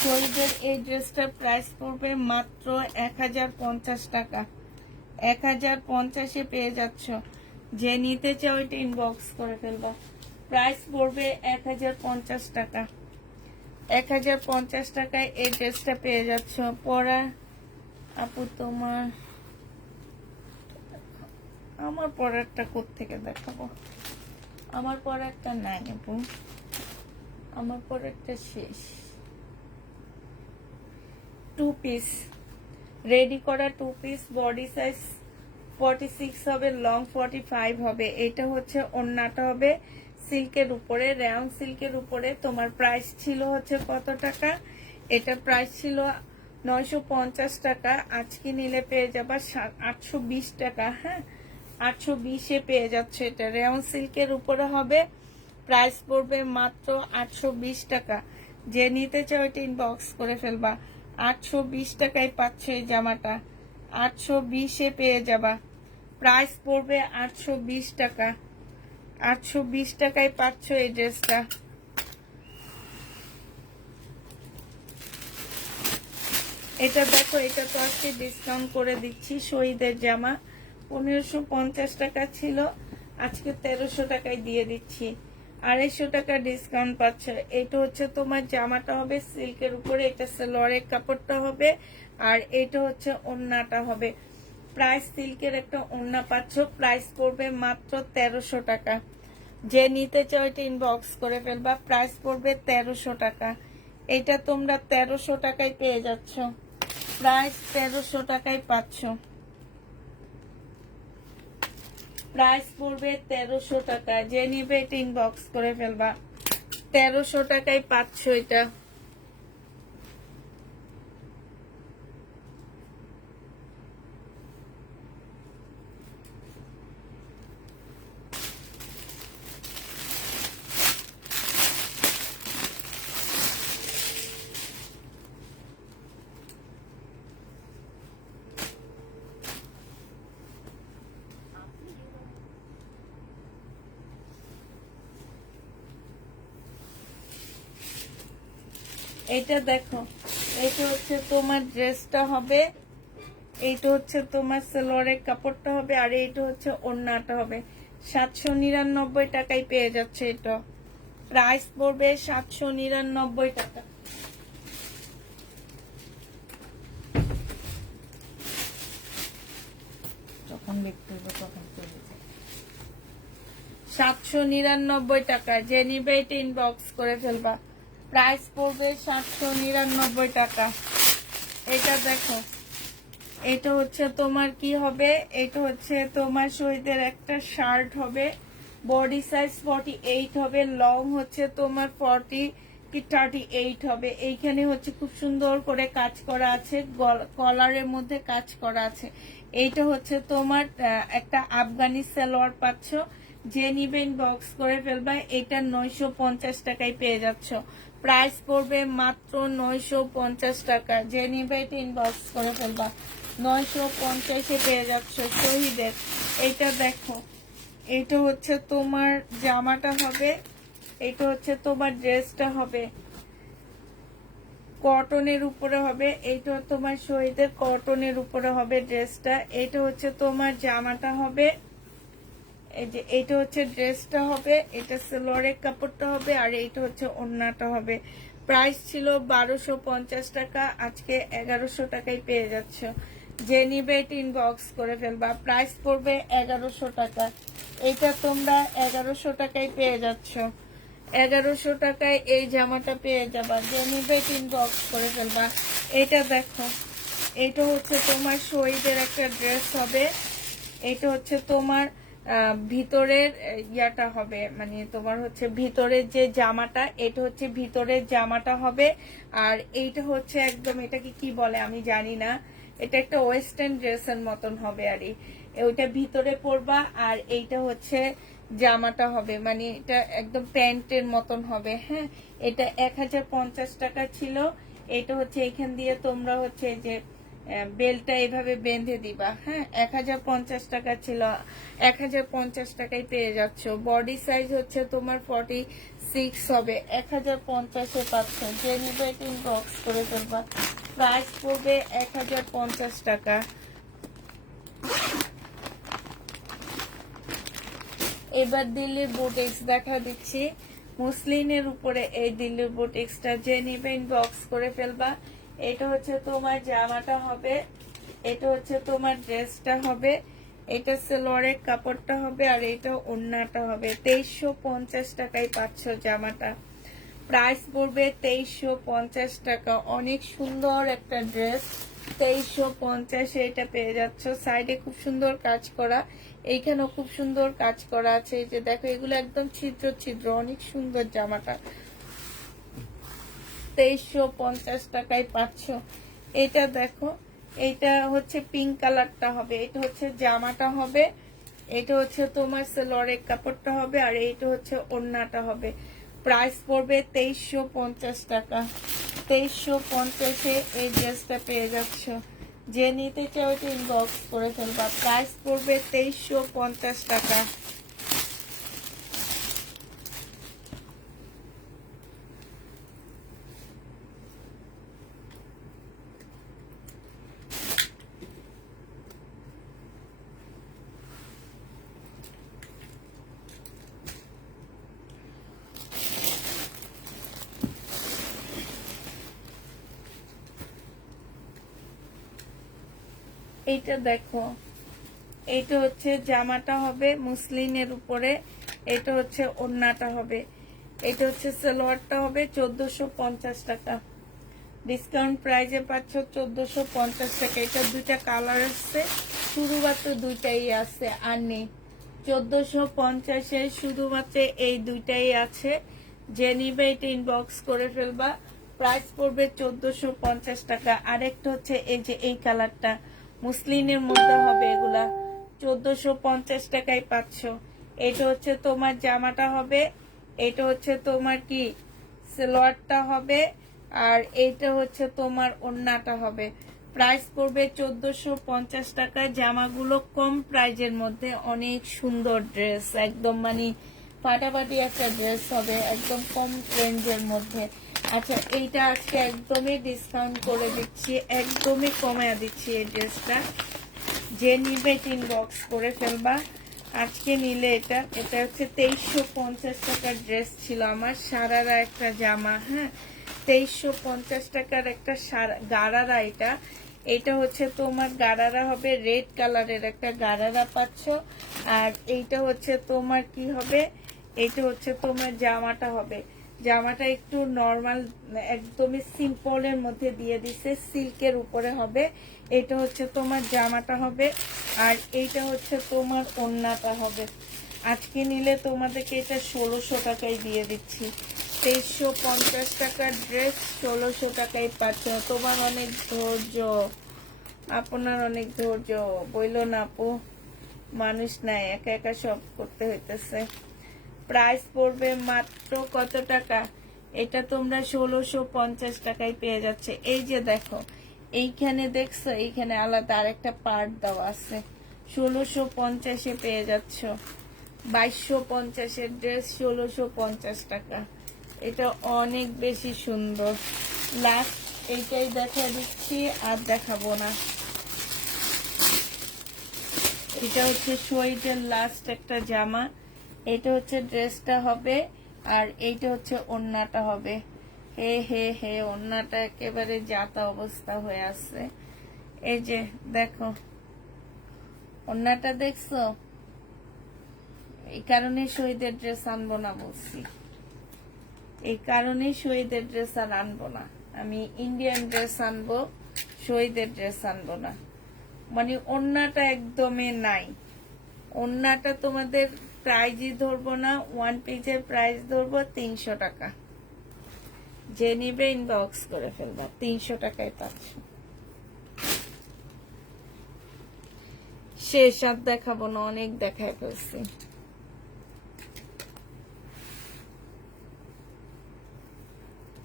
শহীদের এই ড্রেসটার প্রাইস পড়বে মাত্র 1050 টাকা। 1050-এ পেয়ে যাচ্ছ। যে নিতে চাও এটা ইনবক্স করে ফেলবা। প্রাইস পড়বে 1050 টাকা। 1050 টাকায় এই ড্রেসটা পেয়ে যাচ্ছ। পরা আপু তোমার, আমার পরেরটা কোত্থেকে দেখাবো? আমার পরেরটা নাই আপু, আমার পরেরটা শেষ। 2 পিস রেডি করা, 2 পিস, বডি সাইজ 46 হবে, লং 45 হবে। এটা হচ্ছে ওড়নাটা হবে সিল্কের উপরে, রেয়ন সিল্কের উপরে। তোমার প্রাইস ছিল হচ্ছে কত টাকা? এটা প্রাইস ছিল 950 টাকা। আজকে নিলে পেয়ে যাবা 820 টাকা। হ্যাঁ, 820-এ পেয়ে যাচ্ছে। এটা রেয়ন সিল্কের উপরে হবে, প্রাইস পড়বে মাত্র 820 টাকা। যে নিতে চাও এটা ইনবক্স করে ফেলবা। 820 টাকায় পাচ্ছ এই জামাটা, 820-এ পেয়ে যাবা। প্রাইস পড়বে 820 টাকা। 820 টাকায় পাচ্ছ এই ড্রেসটা। এটা দেখো, এটা তো আজকে ডিসকাউন্ট করে দিচ্ছি। শহীদের জামা 1550 টাকা ছিল, আজকে 1300 টাকায় দিয়ে দিচ্ছি। 250 টাকা ডিসকাউন্ট পাচ্ছ। এটা হচ্ছে তোমার জামাটা হবে সিল্কের উপরে, এটা সালোয়ারের কাপড়টা হবে, আর এটা হচ্ছে ওড়নাটা হবে। প্রাইস সিল্কের একটা ওড়না পাচ্ছ, প্রাইস পড়বে মাত্র 1300 টাকা। যে নিতে চাও এটা ইনবক্স করে ফেলবা। প্রাইস পড়বে 1300 টাকা। এটা তোমরা 1300 টাকায় পেয়ে যাচ্ছ। প্রাইস 1300 টাকায় পাচ্ছ। প্রাইস পড়বে 1300 টাকা। যে নিবে এটা ইনবক্স করে ফেলবা। 1300 টাকায় পাচ্ছ এটা। এটা দেখো, এটা হচ্ছে তোমার ড্রেসটা হবে, এইটা হচ্ছে তোমার সালোয়ারের কাপড়টা হবে, আর এইটা হচ্ছে ওড়নাটা হবে। 799 টাকায় পেয়ে যাচ্ছে এটা। প্রাইস পড়বে 799 টাকা। যখন বিক্রি হবে তখন 799 টাকা। যে নিবে এটা ইনবক্স করে ফেলবা। প্রাইস পড়বে 799 টাকা। এটা দেখো, এটা হচ্ছে তোমার কি হবে, এটা হচ্ছে তোমার শহীদের একটা শার্ট হবে, বডি সাইজ 48 হবে, লং হচ্ছে তোমার 40 কি 38 হবে। এইখানে হচ্ছে খুব সুন্দর করে কাজ করা আছে, কলারের মধ্যে কাজ করা আছে। এইটা হচ্ছে তোমার একটা আফগানি সালোয়ার পাচ্ছ। যে নিবেন বক্স করে ফেলবা। এটা 950 টাকায় পেয়ে যাচ্ছ। প্রাইস পড়বে মাত্র 950 টাকা। যে নিবে এটা ইনবক্স করে ফেলবা। 950-এ পেয়ে যাচ্ছ শহীদের। এইটা দেখো, এইটা হচ্ছে তোমার জামাটা হবে, এইটা হচ্ছে তোমার ড্রেসটা হবে, কটনের উপরে হবে। এইটা তোমার শহীদের কটনের উপরে হবে ড্রেসটা। এইটা হচ্ছে তোমার জামাটা হবে, এই যে এইটা হচ্ছে ড্রেসটা হবে, এটা সালোয়ারের কাপড়টা হবে, আর এইটা হচ্ছে ওড়নাটা হবে। প্রাইস ছিল 1250 টাকা, আজকে 1100 টাকায় পেয়ে যাচ্ছ। যে নিবে এটা ইনবক্স করে ফেলবা। প্রাইস পড়বে 1100 টাকা। এটা তোমরা 1100 টাকায় পেয়ে যাচ্ছ। 1100 টাকায় এই জামাটা পেয়ে যাবা। যে নিবে এটা ইনবক্স করে ফেলবা। এটা দেখো, এটা হচ্ছে তোমার শহীদের একটা ড্রেস হবে, এটা হচ্ছে তোমার ভিতরের ইয়াটা হবে, মানে তোমার হচ্ছে ভিতরের যে জামাটা, এটা হচ্ছে ভিতরের জামাটা হবে। আর এইটা হচ্ছে একদম, এটাকে কি বলে আমি জানি না, এটা একটা ওয়েস্টার্ন ড্রেসের মতন হবে। আর ওইটা ভিতরে পরবা, আর এইটা হচ্ছে জামাটা হবে, মানে এটা একদম প্যান্টের মতন হবে। হ্যাঁ, এটা 1050 টাকা ছিল। এটা হচ্ছে এখান দিয়ে তোমরা হচ্ছে যে বেলটা এভাবে বেঁধে দিবা। হ্যাঁ, 1050 টাকা ছিল, 1050 টাকায় পেয়ে যাচ্ছ। বডি সাইজ হচ্ছে তোমার 46 হবে, 1050-এ পাচ্ছ। যে নিবে বক্স করে ফেলবা। প্রাইস পড়বে 1050 টাকা। এবার দিল্লির বুটিক্স দেখা দিচ্ছি। মুসলিনের উপরে এই দিল্লির বুটিক্সটা যে নিবে বক্স করে ফেলবা। এটা হচ্ছে তোমার জামাটা হবে, এটা হচ্ছে তোমার ড্রেসটা হবে, এটা সালোয়ারের কাপড়টা হবে, আর এটা ওড়নাটা হবে। 2350 টাকায় পাচ্ছ জামাটা। প্রাইস পড়বে 2350 টাকা। অনেক সুন্দর একটা ড্রেস, 2350 এটা পেয়ে যাচ্ছ। সাইডে খুব সুন্দর কাজ করা, এইখানেও খুব সুন্দর কাজ করা আছে। এই যে দেখো, এগুলো একদম ছিদ্র ছিদ্র, অনেক সুন্দর জামাটা। 2350 টাকায় পাচ্ছ। এটা দেখো, এটা হচ্ছে পিঙ্ক কালারটা হবে, এটা হচ্ছে জামাটা হবে, এটা হচ্ছে তোমার সালোয়ারের কাপড়টা হবে, আর এইটা হচ্ছে ওড়নাটা হবে। প্রাইস পড়বে 2350 টাকা। 2350-এ এই ড্রেসটা পেয়ে যাচ্ছ। যে নিতে চাও এটা ইনবক্স করে ফেলবা। প্রাইস পড়বে 2350 টাকা। এইটা দেখো, এইটা হচ্ছে জামাটা হবে মুসলিনের উপরে, এটা হচ্ছে ওড়নাটা হবে, এটা হচ্ছে সালোয়ারটা হবে। 1450 টাকা ডিসকাউন্ট প্রাইজে পাচ্ছ, 1450 টাকা। এটা দুইটা কালার আসছে, শুধুমাত্র দুইটাই আছে, আর নেই। 1450-এ শুধুমাত্র এই দুইটাই আছে। যে নিবে এটা ইনবক্স করে ফেলবা। প্রাইস পড়বে 1450 টাকা। আরেকটা হচ্ছে এই যে এই কালারটা, মুসলিনের মধ্যে হবে এগুলা, 1450 টাকায় পাচ্ছ। এটা হচ্ছে তোমার জামাটা হবে, এটা হচ্ছে তোমার কি সালোয়ারটা হবে, আর এইটা হচ্ছে তোমার ওড়নাটা হবে। প্রাইস পড়বে 1450 টাকা। জামাগুলো কম প্রাইজের মধ্যে, অনেক সুন্দর ড্রেস, একদম মানে ফাটাফাটি একটা ড্রেস হবে, একদম কম রেঞ্জের মধ্যে। আচ্ছা, এইটা আজকে একদমই ডিসকাউন্ট করে দিচ্ছি, একদমই কমে দিচ্ছি এই ড্রেসটা। যে নিবে ইনবক্স করে ফেলবা। আজকে নিলে এটা এটা হচ্ছে 2350 টাকার ড্রেস ছিল আমার, সারারা একটা জামা। হ্যাঁ, 2350 টাকার একটা গারারা। এটা এটা হচ্ছে তোমার গারারা হবে, রেড কালারের একটা গারারা পাচ্ছ। আর এইটা হচ্ছে তোমার কি হবে, এইটা হচ্ছে তোমার জামাটা হবে। জামাটা একটু নর্মাল, একদমই সিম্পলের মধ্যে দিয়ে দিছে, সিল্কের উপরে হবে। এটা হচ্ছে তোমার জামাটা হবে, আর এইটা হচ্ছে তোমার ওড়নাটা হবে। আজকে নিলে তোমাদেরকে এটা 1600 টাকায় দিয়ে দিচ্ছি। 2350 টাকার ড্রেস 1600 টাকায় পাচ্ছ। তোমার অনেক ধৈর্য, আপনার অনেক ধৈর্য, বইলো না আপু, মানুষ নাই, একা একা সব করতে হইতেছে। প্রাইস পড়বে মাত্র কত টাকা? এটা তোমরা 1650 টাকায় পেয়ে যাচ্ছে। এই যে দেখো, এইখানে দেখছো, এইখানে আলাদা আরেকটা পার্ট দেওয়া আছে। 1650-এ পেয়ে যাচ্ছ। 2250-এর ড্রেস 1650 টাকা। এটা অনেক বেশি সুন্দর। লাস্ট এইটাই দেখা দিচ্ছি, আর দেখাবো না। এটা হচ্ছে শহীদের লাস্ট একটা জামা। এটা হচ্ছে ড্রেসটা হবে, আর এইটা হচ্ছে ওড়নাটা হবে। হে হে হে, ওড়নাটা একেবারে যাতা অবস্থা হয়ে আছে। এই যে দেখো, ওড়নাটা দেখছো? এই কারণে শহীদের ড্রেস আনবো না বলছি, এই কারণে শহীদের ড্রেস আর আনবো না। আমি ইন্ডিয়ান ড্রেস আনবো, শহীদের ড্রেস আনবো না। মানে ওড়নাটা একদমই নাই, ওন্নাটা তোমাদের প্রাইজই ধরবো না, ওয়ান পিসের প্রাইস ধরবো 300 টাকা। যে নিবে ইনবক্স করে ফেলবা, 300 টাকায় পাচ্ছ। শেষ আর দেখাবো না, অনেক দেখায় ফেলছি।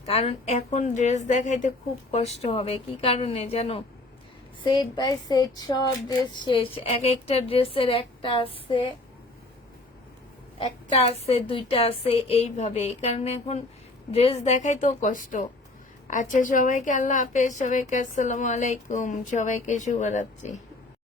কারণ এখন ড্রেস দেখাইতে খুব কষ্ট হবে। কি কারণে জানো? সেট বাই সেট সব ড্রেস শেষ। এক একটা ড্রেসের একটা আছে, দুইটা আছে, এইভাবে। এই কারণে এখন ড্রেস দেখাইতেও কষ্ট। আচ্ছা, সবাইকে আল্লাহ হাফেজ, সবাইকে আসসালামু আলাইকুম, সবাইকে শুভরাত্রি।